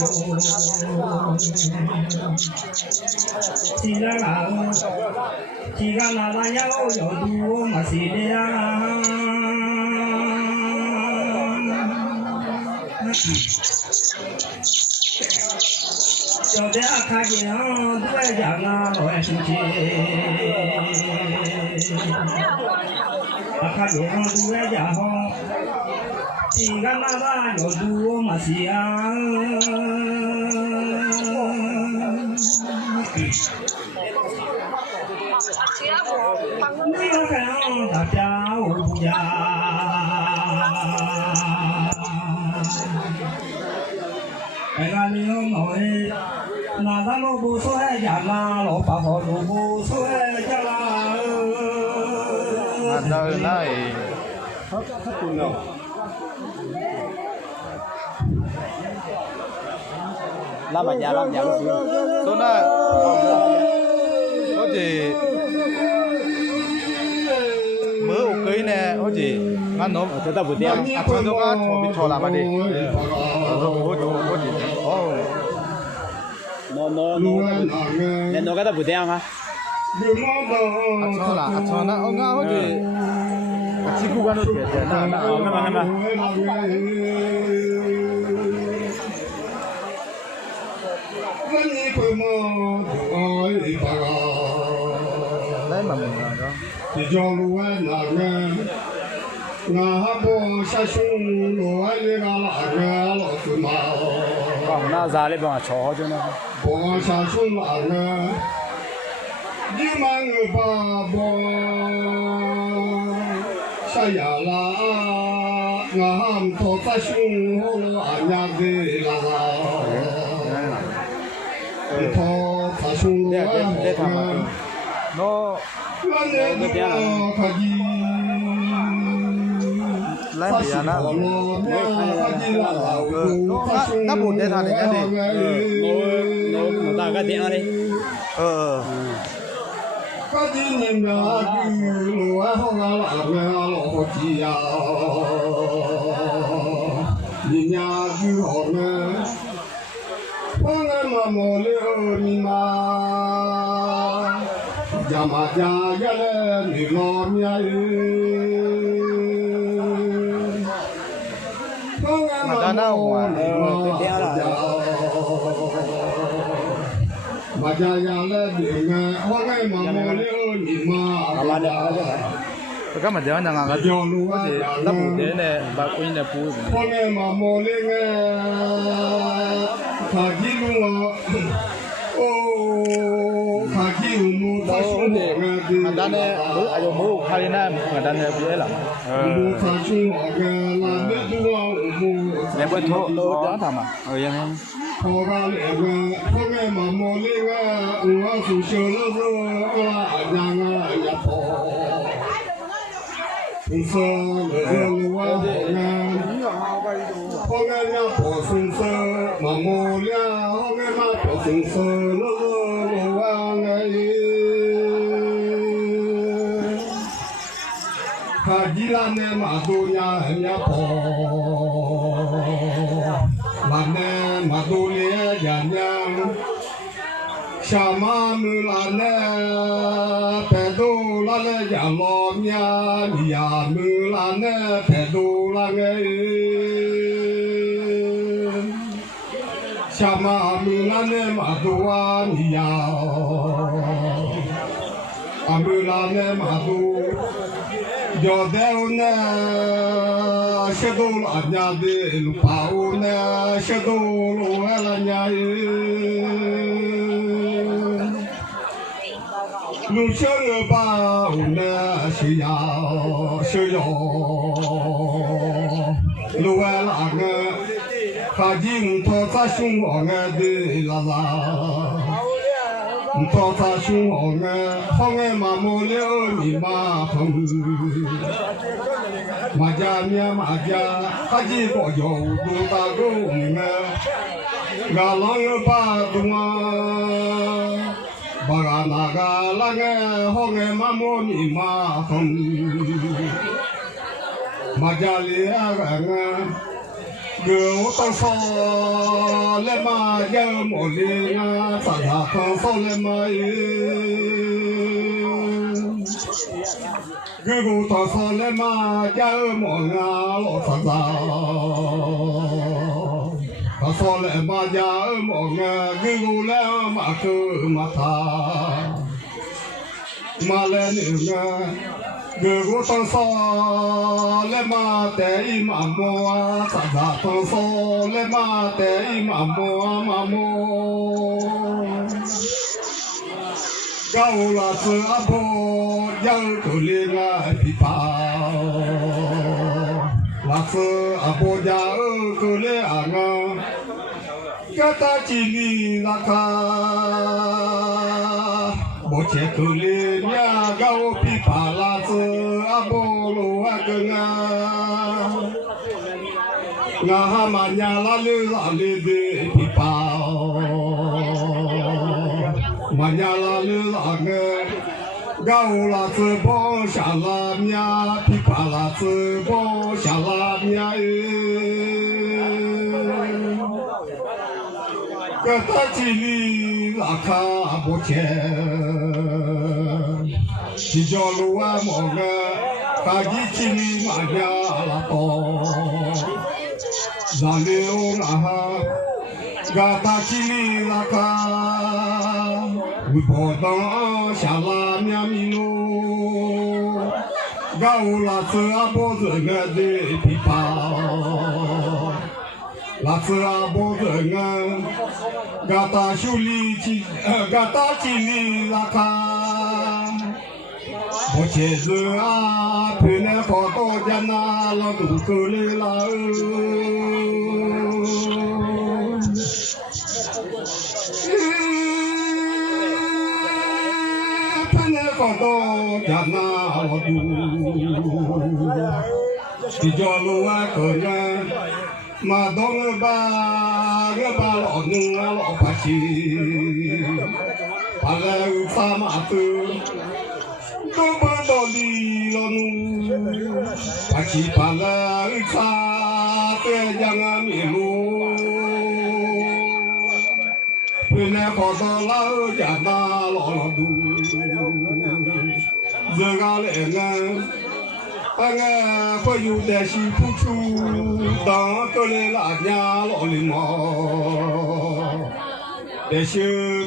不跳走，几个那那要多么些呀？小的看见多家那老生气。看见多家伙，几个那那有多么香？你要看大家无家，哎个你要我那咱老不说家那老把好老不说家啦。那那làm nhà số na có gì mớ ok nè có gì ngăn nó chúng ta vừa đeo cho nó có bị thò làm đi có gì nó cái ta vừa đeo hả cho nó ngã có gì chỉ cố gắng được để na đấy mà mình đó thì cho lúa là ngà bò sa sung lúa như gà là lọ từ màu còn nó ra lấy bằng chó cho nó bò sa sung là nhưng mà người bà bò sa ya la ngà ham thọ sa sung hồ là nhà gì là thọ sa sung lúa nó lấy bây giờ nó buồn để thằng này đi nó ta cái tiếng đi cái gì nhìn là cứ lúa không là nghe lúa gì à nhìn nhà cứ họ nghe con em mà mồ liêu ni mà Jama jaya ni lomya nào mà mà cha nhà lên biển hoa ngày mà mồ liêu nhị mà các mà giờ nàng ngã cho luôn á lắp bút để này bà quên này bút hoa ngày mà mồ liêu nghe khả chi luôn ô khả chi mù ta xuống nghe mà đàn này bữa ai mù khai này mà đàn này bữa là mù ta xuống nghe là biết đúng mù này bữa thô tôi đó thầm à vậy em hoa ngày mà mồ liêu nghe phụ sơ rồi nhang nhạc sơ lửa hoa ngàn hoa ngàn nhà phổ sinh sơ mà mồ lia hoa ngàn nhà phổ sinh sơ lửa hoa ngàn khá gì là nè mà tu nhà phổ mà nè mà tu lia nhà Shama mulane pedo lane jalonya ya mulane pedo lane Shama mulane madua ya amulane madu Jodeune shedul anyade lupaune shedul elanya路上的吧，那是呀是哟，路外那个，他今他咋凶我的啦啦，他咋凶我好爱马木了你妈风，马家面马家，他今个有路大狗俺老有把东啊。Baga naga lange honge mamoni ma hong Majali aga Gyo tong so le ma ya mo le nga sa ya tong so le ma ye Gyo tong so le ma ya mo nga lo sa sa so le ma ya mo nga gu le ma ku ma tha ma le ni nga gu tong so le ma te I ma mo sa da tong so le ma te I ma mo ga la su a bo yang ku le nga pi pa la su a bo ya ku le a nga Kata cini laka, bocah kulinya kau pipa lase abolo agenga, ngahamanya lalu de pipa, manya lalu kau lase bo shalamnya pipa lase bo shalamnya Kata cili laka bocah, si jalua moga kaki cili manja lato, zaleo naha kata cili laka, udodang shalamnya mino, gaula seabo zengade pipa. La tsua bo dengan gata shuli gata cili laka bo che a pene photo jana la du kule la pene photo jana la du di jolo a kona mà đông ba lọ nung lọ bát chi, bà lê sa mã tư, cơ bơ đô đi lọ nung, bát chi bà lê sa tê giang mi lu, bên này có đô la giả na lọ lọ du, giờ ga lệ nghe. anh có yêu để si phụ chú đó tôi lên là nhà lo lên mò để si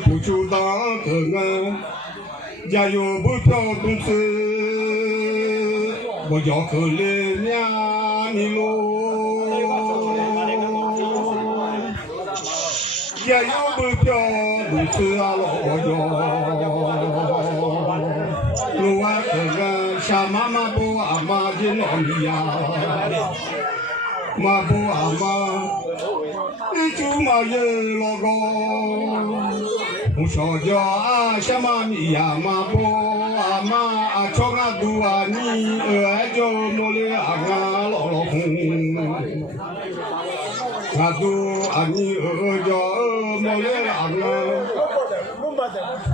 phụ chú đó thường gia yêu bút cho đúng sự bây giờ cứ lên nhà mi lô gia yêu bút cho đúng sự alo bây giờ lúa thường sa mama bo ama jin onia ma bo ama ichu ma ye logo muso jo a sama mi ya ma bo ama a chonga duani e jo mole aga lo lo adu ani e jo mole aga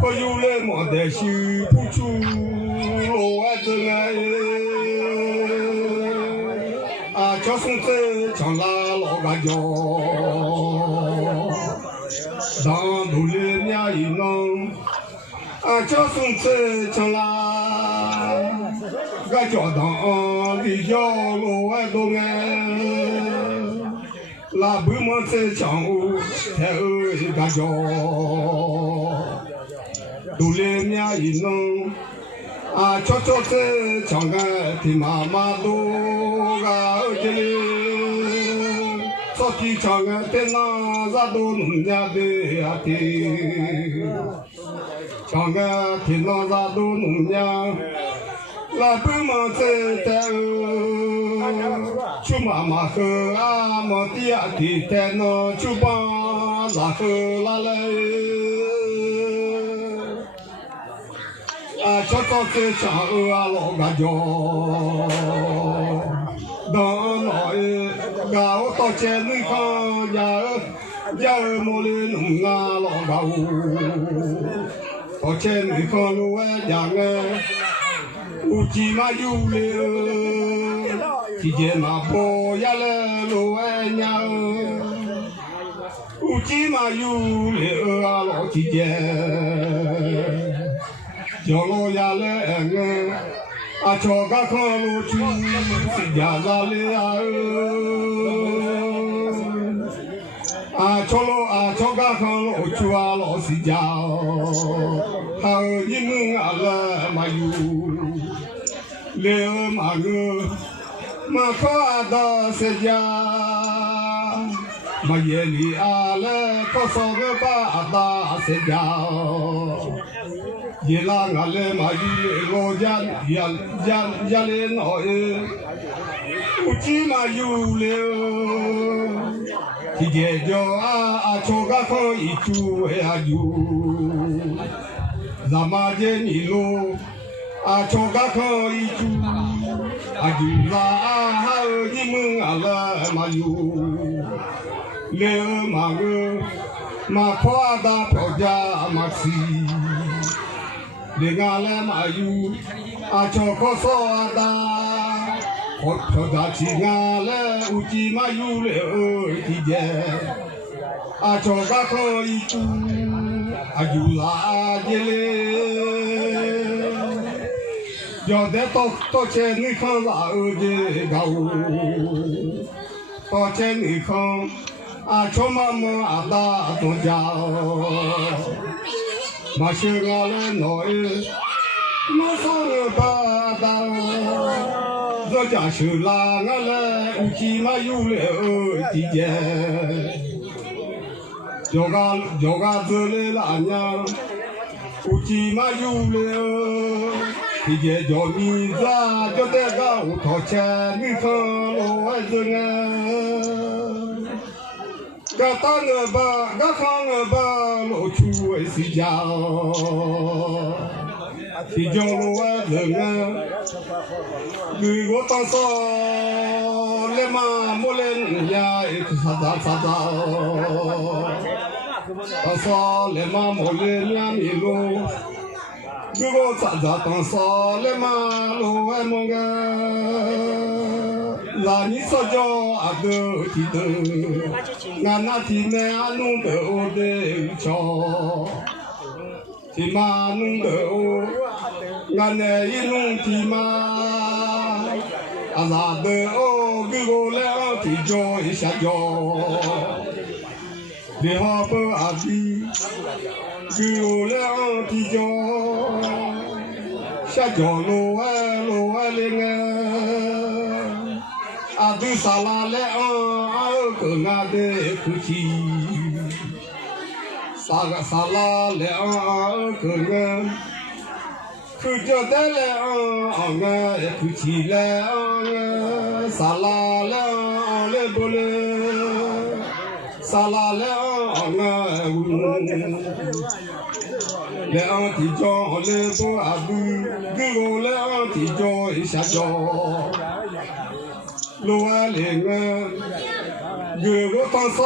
ko yule mo de shi puchu lo wa de la a cho sun te chang la lo ga jo dans du le nya yi non a cho sun te chang la ga jo dans li jo lo wa do nge la bu mo te chang u te e ga jo du le nya yi non a cho te chang ga ti ma ma do ga de so ki chang ga te na za do nya de a ti chang ga ti na za do nya la bu ma te chu ma he a mo ti a ti te no chu ba la he la le a cho te chang a lo ga jo đó nói gạo to chén nước kho nhà mô lên nga lọ gạo to chén nước kho lúa nhà nghe uchi ma yu le chỉ je ma bo ya le lúa nhà uchi ma yu le a lọ chỉ je cho lo ya le nghe a cho các con lô chú xin nhà ra lê a cho các con lô chú a lô xin chào a những người à là mà yêu lê mà ngơ mà có đã sẽ ra mà ye li a lê có sao cái ba đã sẽ ra ye la nga le ma yu lo ya le no uchi ma yu le ti je jo a cho ga ko i chu e a yu za ma je ni lo a cho ga ko i chu a yu za a ha ni mu a la ma yu le ma ge ma kwa da pro ja ma si le nga le ma yu a cho ko so da ko cho da chi nga le u chi ma yu le ơi ti je a cho ga ko i tu a yu la je le yo de to che ni khan la ơ je ga u to che ni khan a cho ma mo a da to ja mà chưa nghe lên nói nó sao ba ta do giả sử là nghe lên u chi mà yêu lệ ơi thì dễ yoga giờ lên là nhà u chi mà yêu lệ thì dễ cho mi ra cho té gạo thọ chè mi khơi lối giờ nghe cả ta ngờ ba cả khang ngờ ba lộ chu ấy xì giàu thì cho lúa giờ nghe người có ta so lên mà mua lên nhà sa sa ta so lên mà mua lên nhà mi lô người có sa ta so lên mà lô em mong là ní sao cho à đỡ thì đỡ ngàn na thì mẹ nung đỡ ô đê cho thì mà nung đỡ ô ngàn này nung thì mà 阿啥的哦，给我俩提脚一下脚，你好不阿弟，给我俩提脚，下脚路哎嘞哎，阿弟啥啦嘞啊，个阿的哭泣，啥啦嘞啊个啊。可叫得来啊，哭泣来啊，沙拉来啊，来不来？沙拉来啊，来啊，提脚来不阿布，给我来啊，提脚一下脚，路啊来啊，给我放手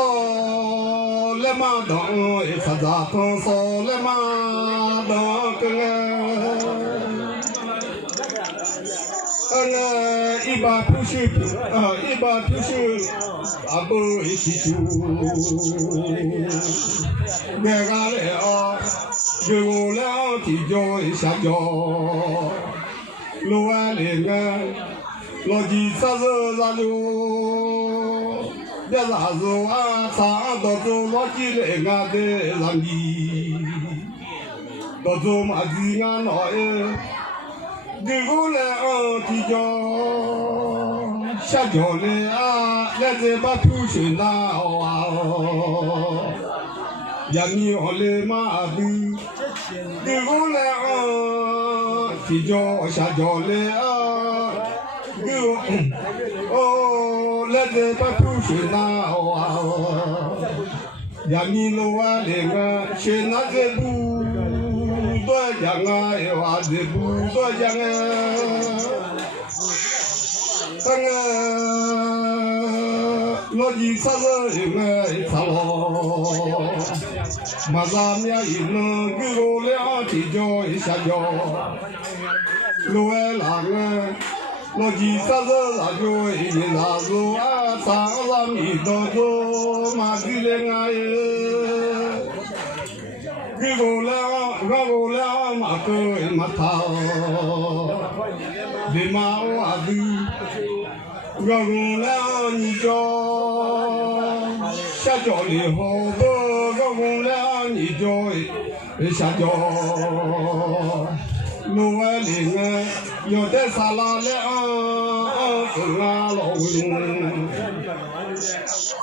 来嘛当，一擦擦放手来嘛当个啊。一把皮靴，一把皮靴，阿不一起住。那个来啊，给我俩提脚一下脚，路啊来啊，老几啥子啥就，别啥子啊，啥到处老几来啊的让你，到处嘛几啊老哎。给我来提脚，下脚来啊，来这把皮靴拿啊，呀你我来嘛的，给我来提脚下脚来啊，给我来这把皮靴拿啊，呀你我来啊，去拿这布。多讲啊，有啊，这不多讲啊。那个老几啥子有个啥咯？马上面一弄给我俩提脚一下脚，路爱那个老几啥子啥脚一啥子啊，啥子米多多马蹄来啊耶。给我俩马哥马头，你马我的，我俩你叫下脚里好多，我俩你叫下脚，路外里啊，有的沙拉了老公。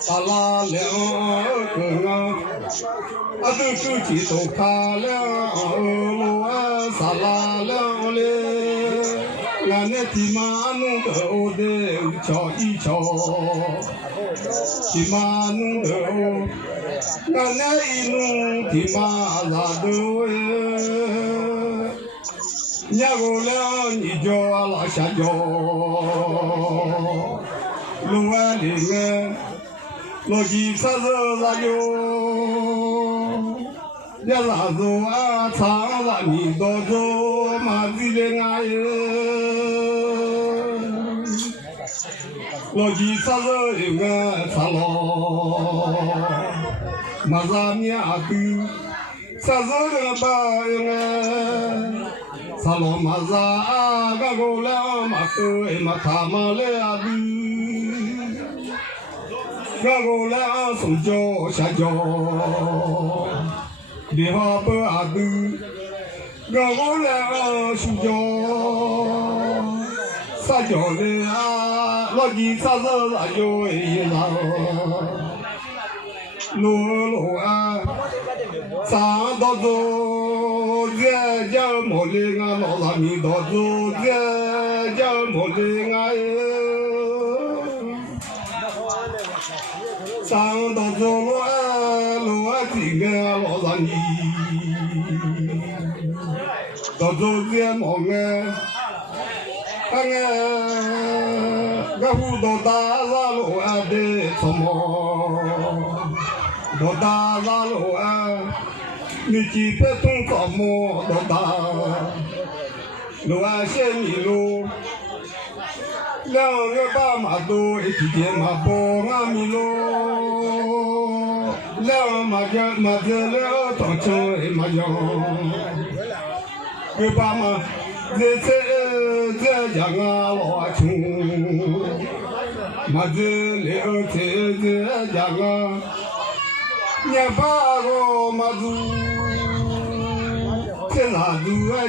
沙拉了个啊，阿都手机都卡了路啊，沙拉了嘞，俺那地马弄得我的瞧一瞧，地马弄得我，俺那一弄地马啥都哎，伢个了你叫俺拉下脚，路啊里面。老几啥子啥就，呀啥子啊，长啥米多做马子的啊耶，老几啥子有个啥咯，马啥米啊的，啥子个吧有个，啥咯马啥啊，个个了马个马他妈来啊的。我俩送脚下脚，你好不阿的，我俩送脚，撒脚的啊，老几啥子啥就一样，路啊，上到走，这叫么的啊，老啥米到走，这叫么的啊耶。上到走路啊，这个老让你，到走这忙啊，我糊到大沙路啊的什么，到大沙路啊，你几百ton什么到大，路啊线米路。两个把马都一起点马包阿米罗，两马家了当成马样，个把马这次这家啊老穷，马子了这家啊，年八个马子，这哪子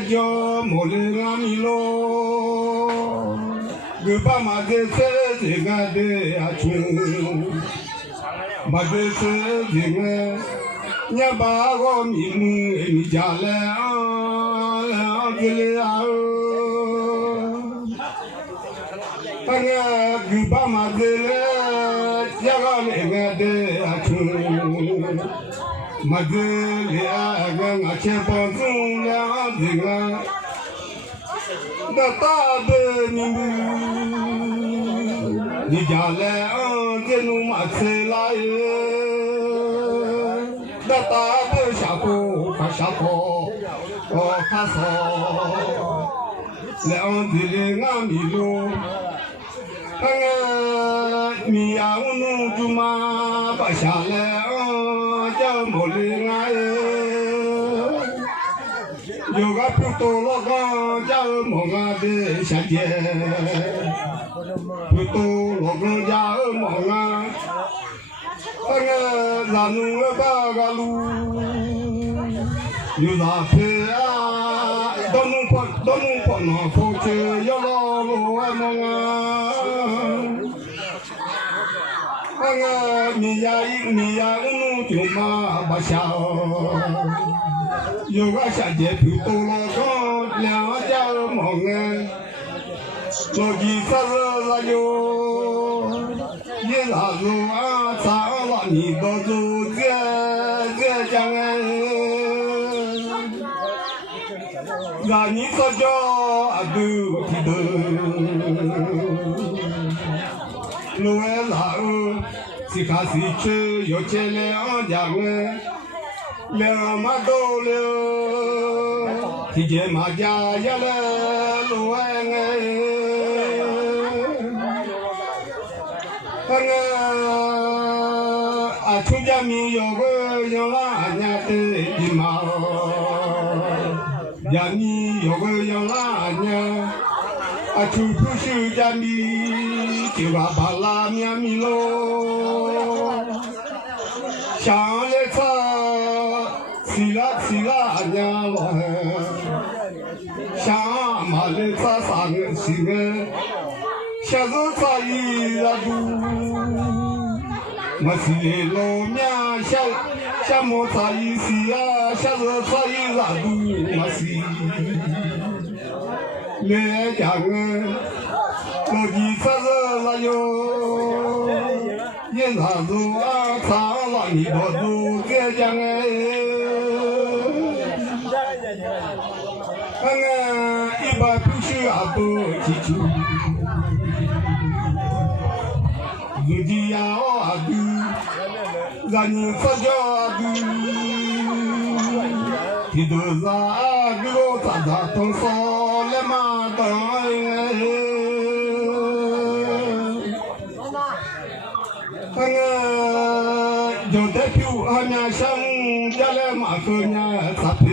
叫莫里阿米罗，个爸妈的这个的啊穷，马子这个。年八个米木米家来啊，这里啊，那个给爸妈的嘞，家个那个的啊穷，妈的嘞啊个俺钱帮中两这个，那大的你家来啊，这弄嘛吃来耶。那大不下坡，快下坡，哦，看少，两地的俺米路，米呀我弄就嘛不下来，叫莫里俺有个不多了个叫莫俺的下街，不多了个叫莫俺。咱弄个八个路，有啥配啊？都弄破那破车要老路啊么啊？米呀弄就嘛不下，有个下街就多了个两家么啊？老几啥子有？一啥子啊？啥？你到处这讲哎，让你说叫啊都记得，路哎啥哦，谁看谁去要钱两家哎，两马到了，提前马家也来路哎出家民有个养拉娘的妈，家民有个养拉娘，出手家民就把拉面米喽，想来吃西拉娘咯，想嘛来吃啥个西个，想着吃一拉肚。我是老娘下莫查一些啊，下热查一啥都我是。来家人，老几啥子啥哟？也啥子啊？查了你多多在家哎。一般不需要多记住。自己要啊的，让你发家的，提头上给我咋通烧来嘛当有的票俺家乡家来嘛个伢咋配，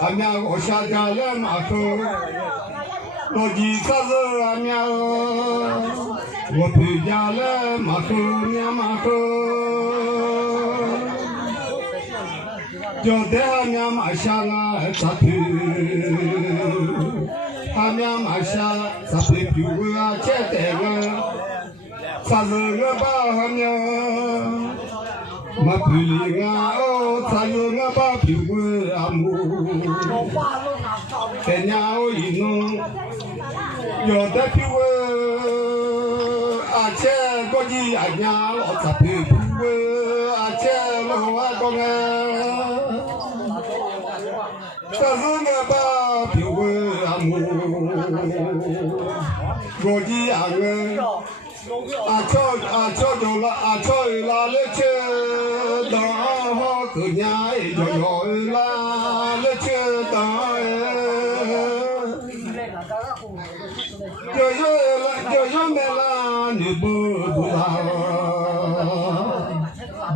俺家我下家来嘛个。老几啥子啊娘，我陪家来马口娘马口，叫得俺娘马下来咋陪，俺娘马下咋陪就我啊接待我，啥子我把俺娘马陪里啊哦，啥子我把陪我啊母，在家我一弄。有的people 阿姐过去阿娘老杂皮 people 阿姐老阿公啊，但是我把 people 阿母，过去阿个阿超就拉阿超拉了去，当好个娘也就要拉了去当。就没了，你不知道。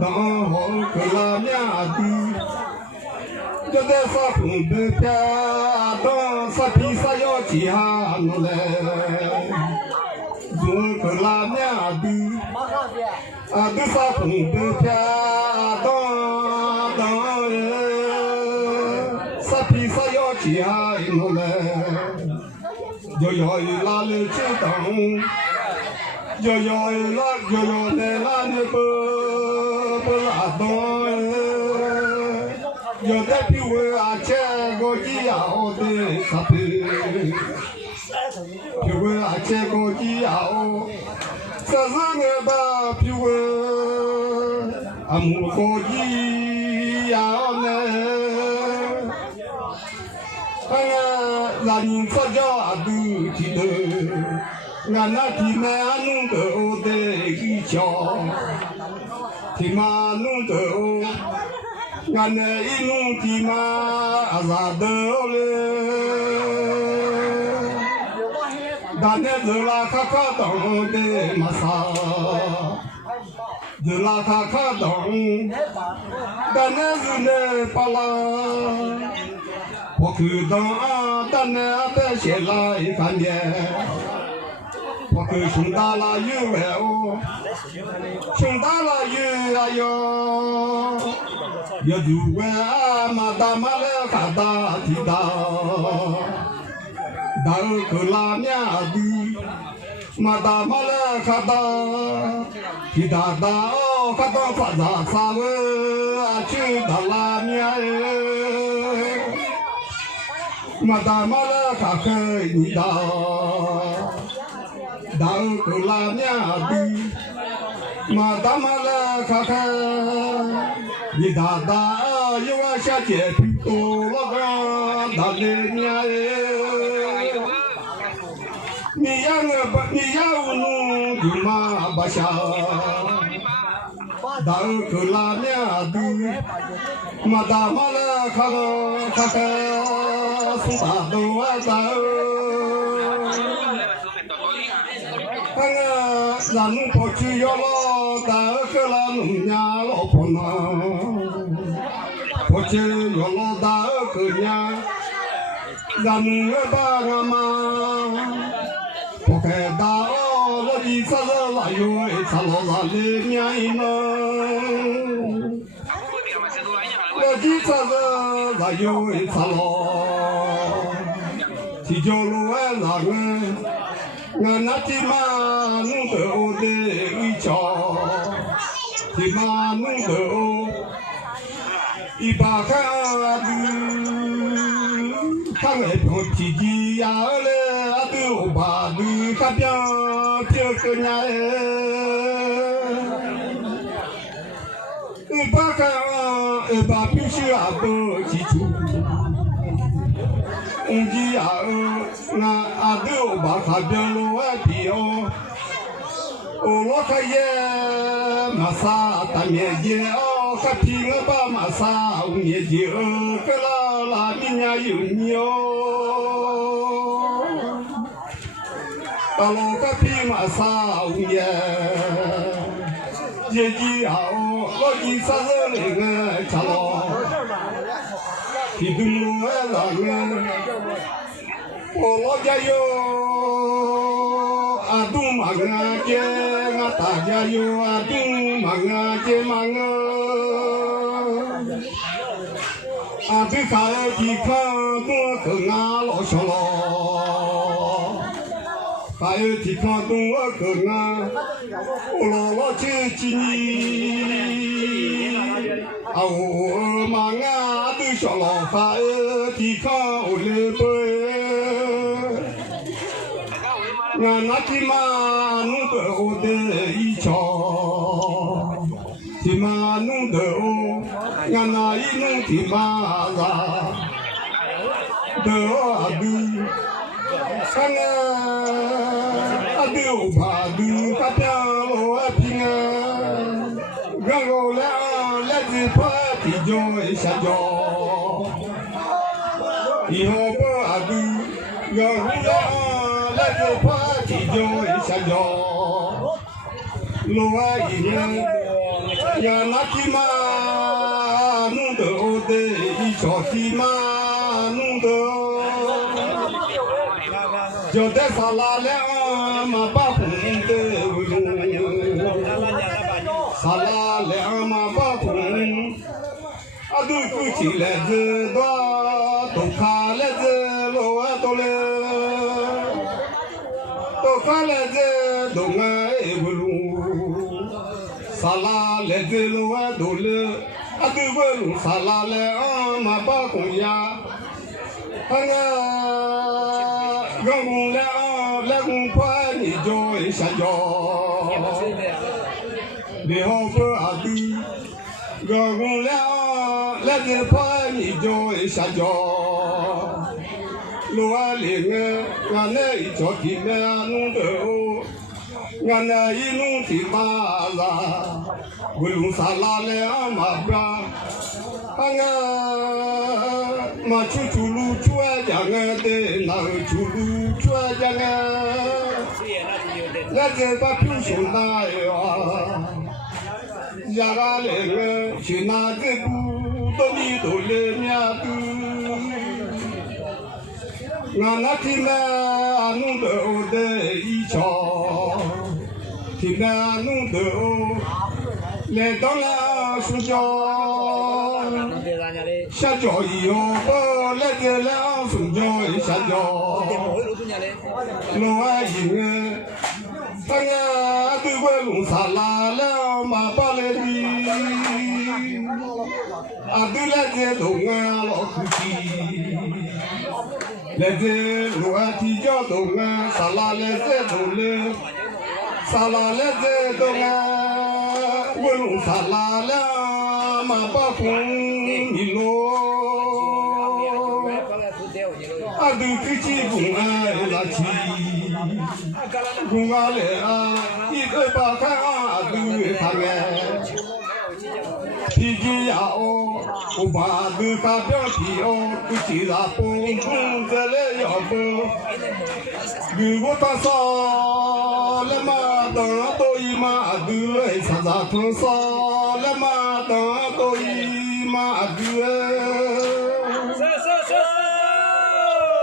当好个拉面的，就在沙坑的边，当沙皮沙要几下弄来，做个拉面的，在沙坑的边，当沙皮沙要几下弄来，要拉了就等，要来拉那不拉当。有的比我这个一样的沙皮，比我这个一样，这是我的比我木个一样呢。让人做家都记得，俺那地面弄得的一家，地面弄得。俺那一弄地嘛啥都嘞，但那热拉卡卡当的嘛啥，热拉卡卡当，但那是那巴拉，我去当但那白些来看见，我去熊大了有哎哦，熊大了有哎哟。要如果马达马来卡达提达，达个拉面的，马达马来卡达提达达哦，卡达发达啥个去达拉面马达马来卡克尼达，达个拉面的，马达马来卡克。你大大有我小姐皮多了个大的娘耶，你要我不你要弄就嘛不下，大个拉面的，嘛大嘛了看送大豆啊大。让侬跑去要老大个啦，侬家老婆呢？跑去要老大个娘，让侬把个妈跑开大哦，我的啥子啦哟，啥老啥的娘呢？我的啥子啦哟，啥老？提脚路哎，让人。俺那地嘛弄得我的一家，地嘛弄得我一把看子，看那种脾气呀嘞，都把都看边这个伢一把看一把必须啊不记住。你呀，俺都把卡边路外边哦，我看也马啥大面积哦，看皮我把马啥面积哦，个啦你家有你哦，把老个皮马啥面，姐姐呀哦，我的啥子那个家咯。一顿路哎让我老家有东马啊街，大家有东马啊街嘛这啥地方多个老小咯，还有地方多个我老几年我妈都小老汉地方我来背，俺那地嘛弄得我的一家，地嘛弄得我，俺那一弄地嘛啦，得都把都发表我平安，让我来自破地就下脚，以后不都让我来自破地就下脚，路啊一年，呀那地嘛弄得我的一小弟嘛弄得，叫在沙拉两嘛把红的弄，沙拉两嘛把红，啊都不起来子多，都看来子老啊多了，都看来子都爱不弄。沙拉来子老啊多了。啊，对不弄沙拉来啊，嘛把公鸭，啊员工来啊，来公快你就一下脚，你好不啊对，员工来啊，来这快你就一下脚，路啊里啊，俺那一脚地面弄得哦。俺那一弄的马啦，我弄沙拉来啊马巴，俺马出路出来讲俺的那出路出来讲俺，俺这把平胸拿呀，呀个来俺去拿这布到你都来面都，俺那天嘛弄得我的一瞧。听那弄得来到了睡觉，下脚以后不来这了睡觉一下脚，老阿姨啊，他呀对我弄沙拉了嘛把来的，啊对来这东啊老客气，来这老阿提脚东啊沙拉来这东了。沙拉来这东啊，我弄沙拉了嘛把红米罗，啊都自己公安拉起，公安来啊，一个把看啊都他们，脾气呀哦，我把都发表皮哦，都记着蹦蹦再来要蹦，如果他少了嘛。当多一马对，常常通少了嘛，当多一马对。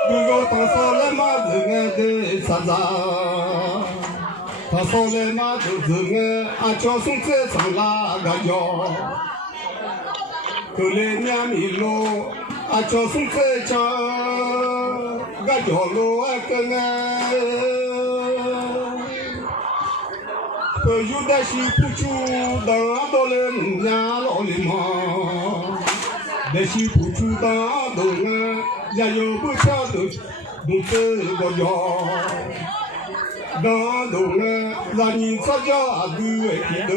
如果当少了嘛，人的常常，他少了嘛就是人，俺叫送这场那个叫，后来娘米路，俺叫送这场，个叫路俺跟俺。有的是不出，当到了人家老的嘛，那是不出当到了，家有不晓得弄这个家，当到了让你吵架都会得，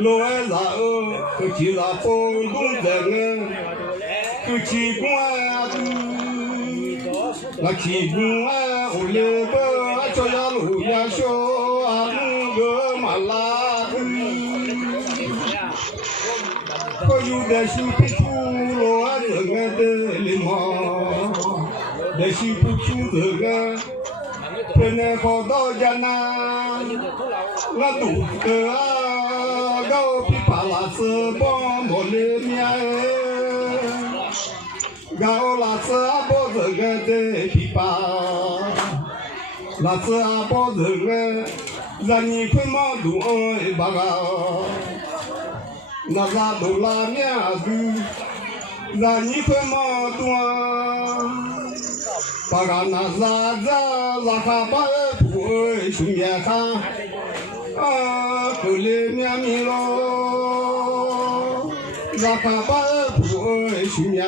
老爱啥哦，可其他包弄在呢，可奇怪都。那起步啊，我来个朝阳路呀，小啊那个马拉的，我有的是不出路啊，这个的里嘛，那是不出这个，本来跑到家那，我肚子啊，高皮巴拉子帮我来面。高拉子啊，包这个的琵琶，拉子啊，包这个，让你快马都爱巴个，那啥都拉面子，让你快马都啊，巴个那啥子，拉卡巴不爱兄弟看，啊，后来面米咯，拉卡巴不爱兄弟。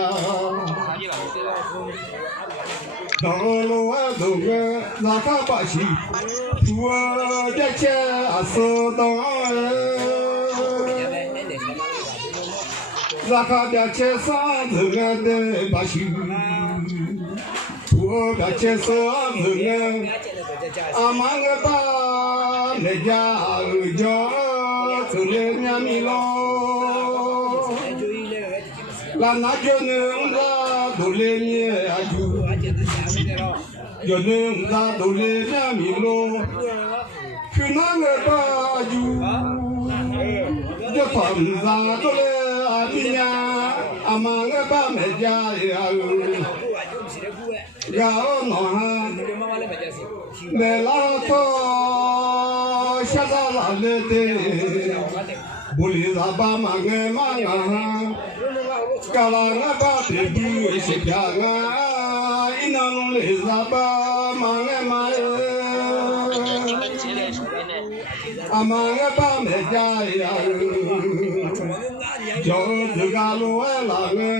当路啊走个，那个把戏，我的家是当那个的家上走个的把戏，我的家上走个，阿妈个把那家儿家走来面米咯，那就能啦，都来面啊就。有人拿到来面米咯，去那个大酒，这房子都来 Tinya amang ba me ja ya gao no ha me la to sha la le te buli la ba ma nge ma ha ka la ba te bu se pya nga ina le la ba ma nge ma amang ba me ja ya yo de ga lo la nge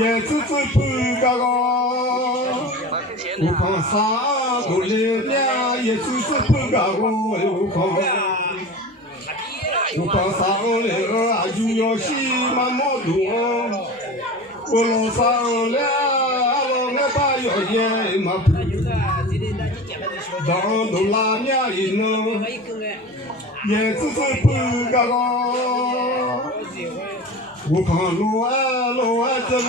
ye tu tu pu ga go u ko sa do le nya ye tu tu pu ga go u ko sa le a ju yo shi ma mo du o lo sa le a lo ne ba yo ye ma pu dans de la nya ino ye tu tu pu ga go我看路啊路啊这个，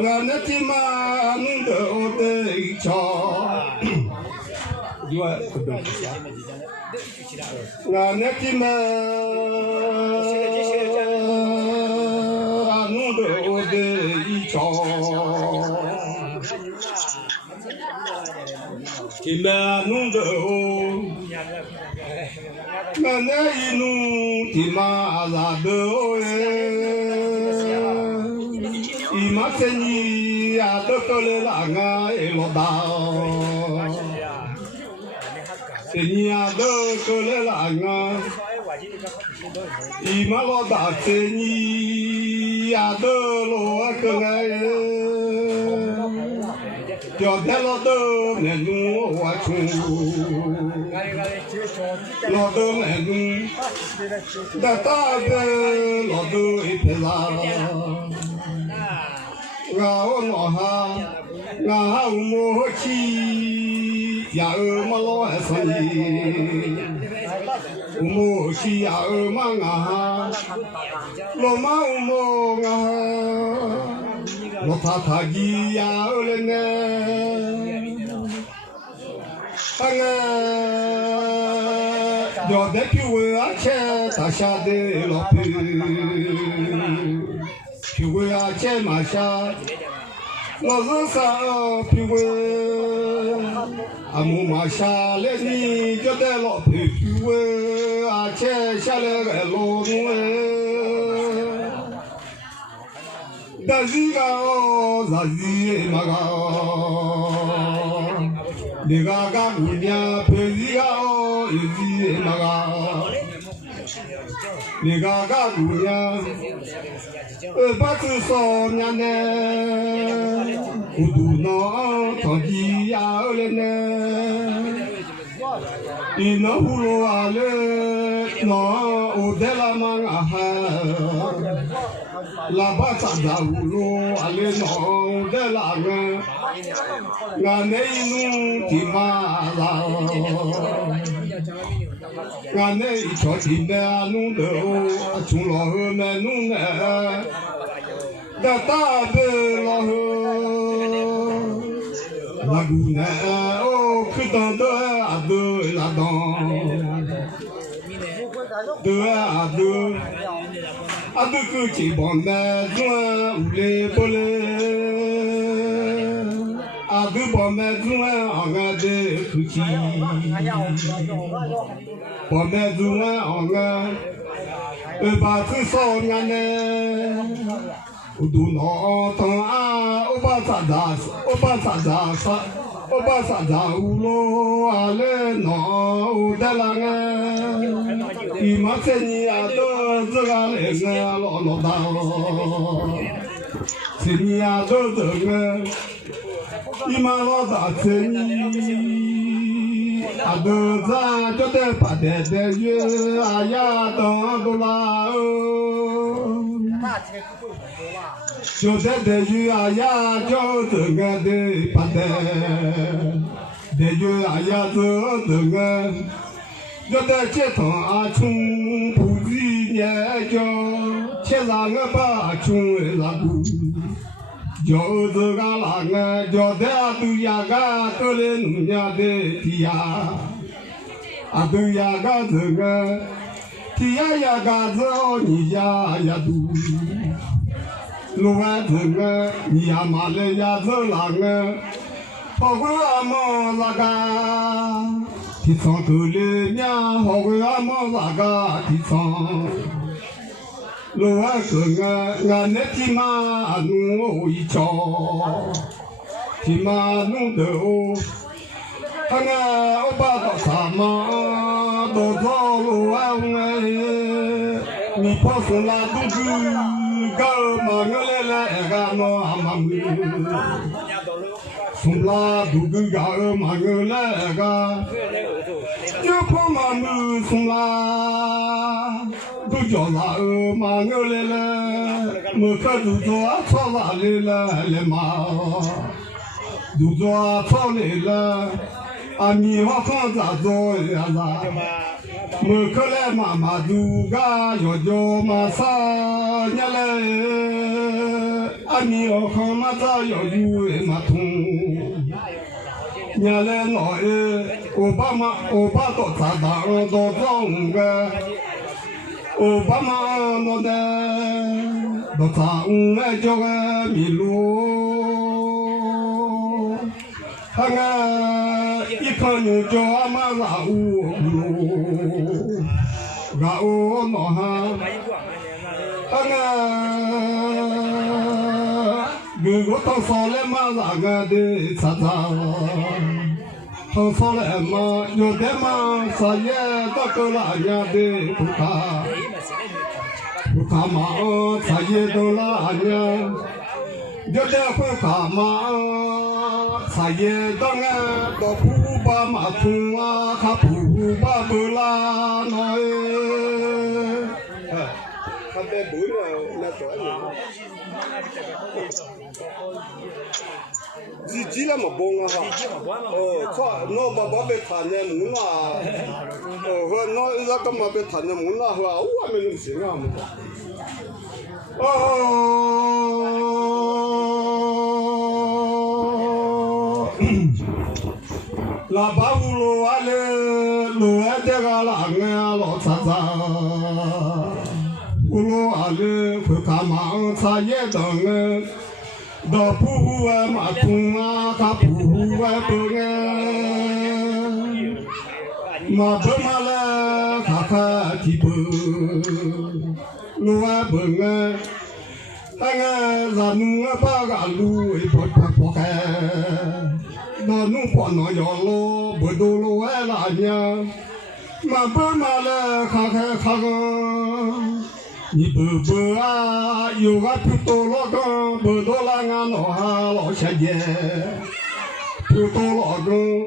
我那天嘛弄得我的一瞧，我那天嘛弄得我的一瞧。Kima nung de o, mana inu kima ala de o ima seni ada kole langa eloda, seni ada kole langa, ima loda seni ada lo kole. Cho thế lo đơm này nu hoa chung, lo đơm này nu, đã ta về lo đơm ít là, ngao ngọ ha, ngao mua chi, ya mà lo hết rồi, mua chi ya mà ngà, lo mà mua ngà. Lo ta ta gi ya le ne anga yo de piu a che ta sha de lo piu a che ma sha lo zo sa piu a mu ma sha le ni yo de lo piu a che sha le lo nu Daziga o zazi maga Liga ga gunya peziga o izi maga Liga ga gunya Batu so nyane Udu no tonji ya olene Ina hulo ale no udela manga ha La bata da ulo ale no de la nga nei nu ti ma la nga nei cho ti me nu de o chu lo he me nu ne da ta be lo he la gu ne o que dans de la dans deux à deux que tu bon joint ou les volets à deux bon joint en garde couchi bon joint en garde pas tout son gagne ou d'où n'entend au bas au bas ou l'eau allez non ou de la il m'a saigné à deux regards l'on c'est mis à deux il m'a saigné à deux ans je t'ai pas des yeux aïe dans la je t'ai des yeux aïe je te regarde pas des yeux aïe je te regarde yo te cheton a chung puzi nye jo che la nga ba chung la gu giờ giờ gà là nghe giờ thế tu ya gà cơ lên nhà de tia tu ya gà giờ nghe tia ya gà giờ ni ya tu lu ga giờ nghe ni ya ma le ya giờ là nghe họ có mà là gà thì sang cơ lên nhà họ có mà là gà thì sang lu ga giờ nghe nghe nét thì mà nu ý cho thì mà nu đâu anh ở ba tàu sa mà đồ gió lu ông ấy mi po xuống là tu cứ cơ mà nhớ lên gà nó mà mưa xuống là tu cứ gà mà nhớ lên gà nhớ po mà mưa xuống là tu cho là mà nhớ lên mưa cơ tu cho cho là lên mà tu cho cho lên ami hoa không giả rồi là mưa cơ lên mà du ga yo mà sa nhá lên ami hoa không mà ra yo mà thùng nhá lên nói Obama tổ chức đảng tổ chức cái Obama nó đây tổ chức cái cho cái milu hanga ikanyu cho ama la u ga o no ha hanga gu to so le ma la ga de sa sa to so le ma yo de ma sa ye ta ko la ya de ku ka ma o sa ye do la ya yo de ku ka ma sa ye dong do pu ba ma pu a kha pu ba bu la noi kha be bu na to ji la ma bong a ha cho no ba be than ne mu na ho no la ka ma be than ne mu na ha wa me lu sin a mu la baulo ale lo etega la nga lo tsa ulo ale ko kama sa ye dong do pu ma tunga ka pu pe ma be ma la ka ti bu lo wa be nga anga za nu pa ga lu e po ka nó nung bỏ nó gió lô bờ đô lô ai là nhà mà bờ mà là khá nhị bờ à yêu gặp tô lô con bờ đô la ngàn nó hà lô xe dê tô lô con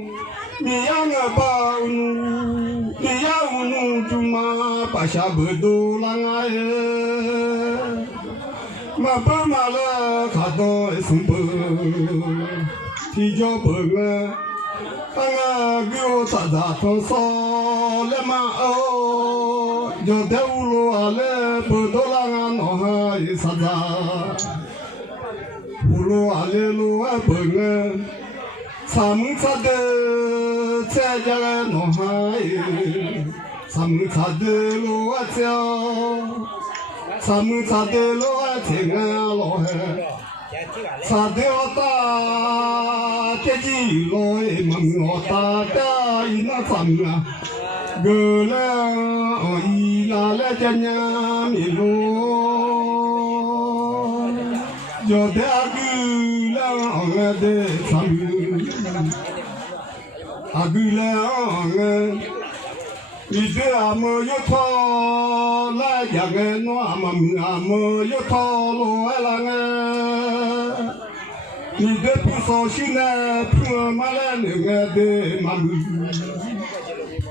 mi ăn ở ba mi ăn chung mà bà sa bờ đô la ngài mà bờ mà là khá đô sung bờ thì cho bờ nghe anh kêu ta ra thằng so lên mà ô giờ theo lu à lên bờ đô la ngàn nó hay sa ra lu à lên lu à bờ nghe sắm sa de che ra nó hay sắm sa de lu à cheo sắm sa de lu à cheng lo he sa de ta cái gì rồi mà ngọt ta ta ina phẳng à gờ la oi la la chân nhà mi lo giờ để agư la ông để phẳng agư la ông mi để amo yo tho la ya ge no amo yo tho lo la nghe ni de pu so shi na pu ma la ne nga de ma lu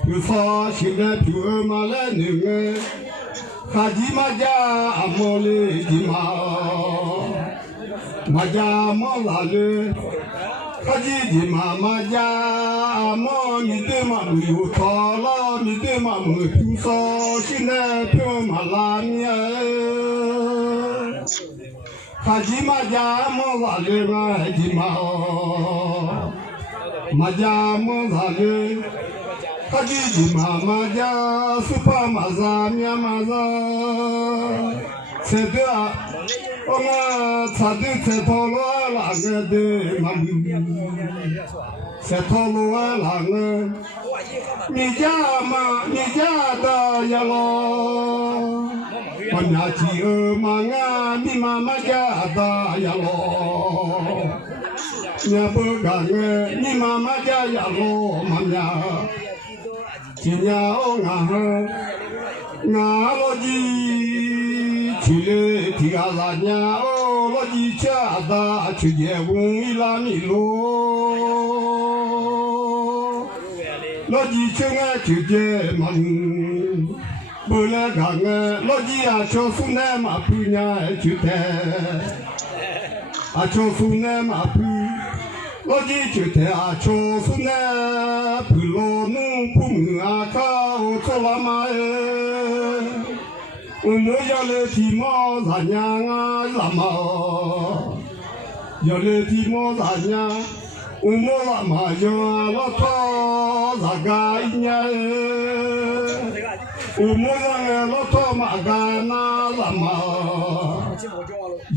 pu so shi na pu ma la ne nga kha ji ma ja amo le ji ma ja mo la le kha ji ma ja amo mi de ma lu yo tho la mi de ma mu pu so shi na pu ma la ni 卡吉马家莫啥人啊吉马家莫啥人，卡吉马家苏帕马扎米马扎，这个我们查的这套路那个的马路，这套路那个，你家的呀喽。我家鸡儿妈啊，你妈妈家的呀喽，伢不干个，你妈妈家呀喽，妈呀，今年哦俺老几去了提个啥年哦，老几家的去结婚伊拉米喽，老几去俺去结婚。不来干个，老几啊，教书那嘛不伢去带，啊教书那嘛不，老几去带啊教书那不老农不门啊靠做了嘛哎，我们要来提毛啥样啊啥嘛，要来提毛啥样，我们啥嘛要老头啥个一年哎。我们让老头马干那什么，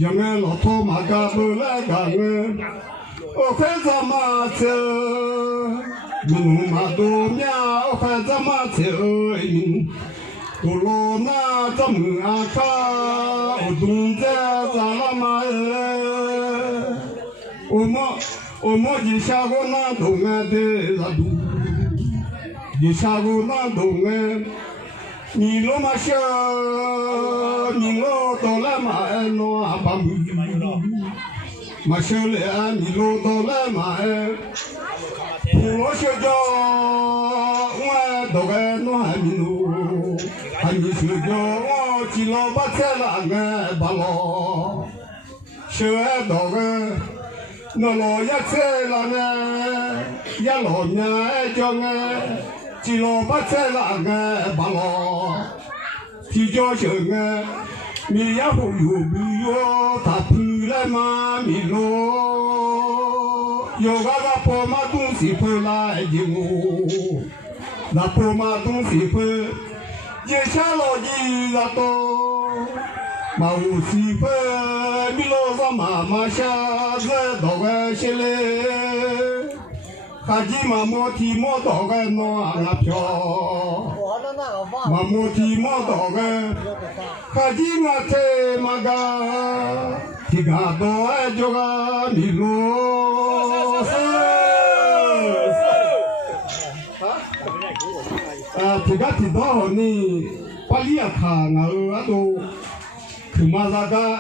让老头马干不来干我快怎么走？我马多娘，我快怎么走？我老那怎么啊靠？我东在咋了嘛？我们就下过那东啊的那路，就下过那东啊。你罗马小，你罗到了马哎罗阿巴姆，马小嘞你罗到了马哎，普罗小叫我到个罗还米罗，还米小叫我只老把菜啦个巴罗，小哎到个那老呀菜啦个，呀老娘哎叫个。只老把菜啦个巴罗，提着小个，米呀不有不有，他铺来嘛米罗，有个婆妈东西回来的我，那婆妈东西回，也下老几那多，马乌西回，米罗上妈妈下在到个些嘞。卡吉马莫提莫到个诺阿飘，马莫提莫到个，卡吉马在马个，提嘎多爱就个米罗提嘎提到你巴里亚卡那都，去马扎个。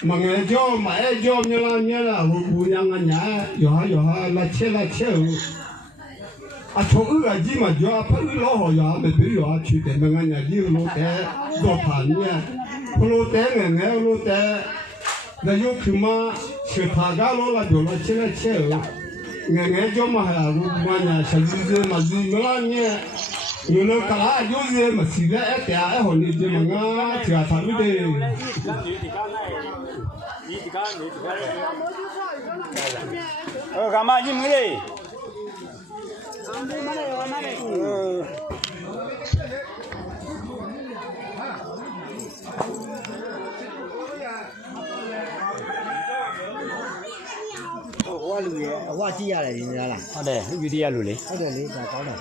mange jo mae jo nyala hu yang nya yo ha la che o a cho a ji ma jo pa lo ho ya me bi yo a chi de ma nya ji lo te do pa nya lo te nge lo te da yo kuma che pa ga lo la jo la che o nge jo ma ha ru ma nya sha ji ma ji ma nya yo lo ka la yo ye ma si la e te a ho ni ji ma nga ti a ta mi de干嘛你没嘞？我录嘅，我知下嚟，你知啦？好的，有的也录嘞。好的，你就搞啦。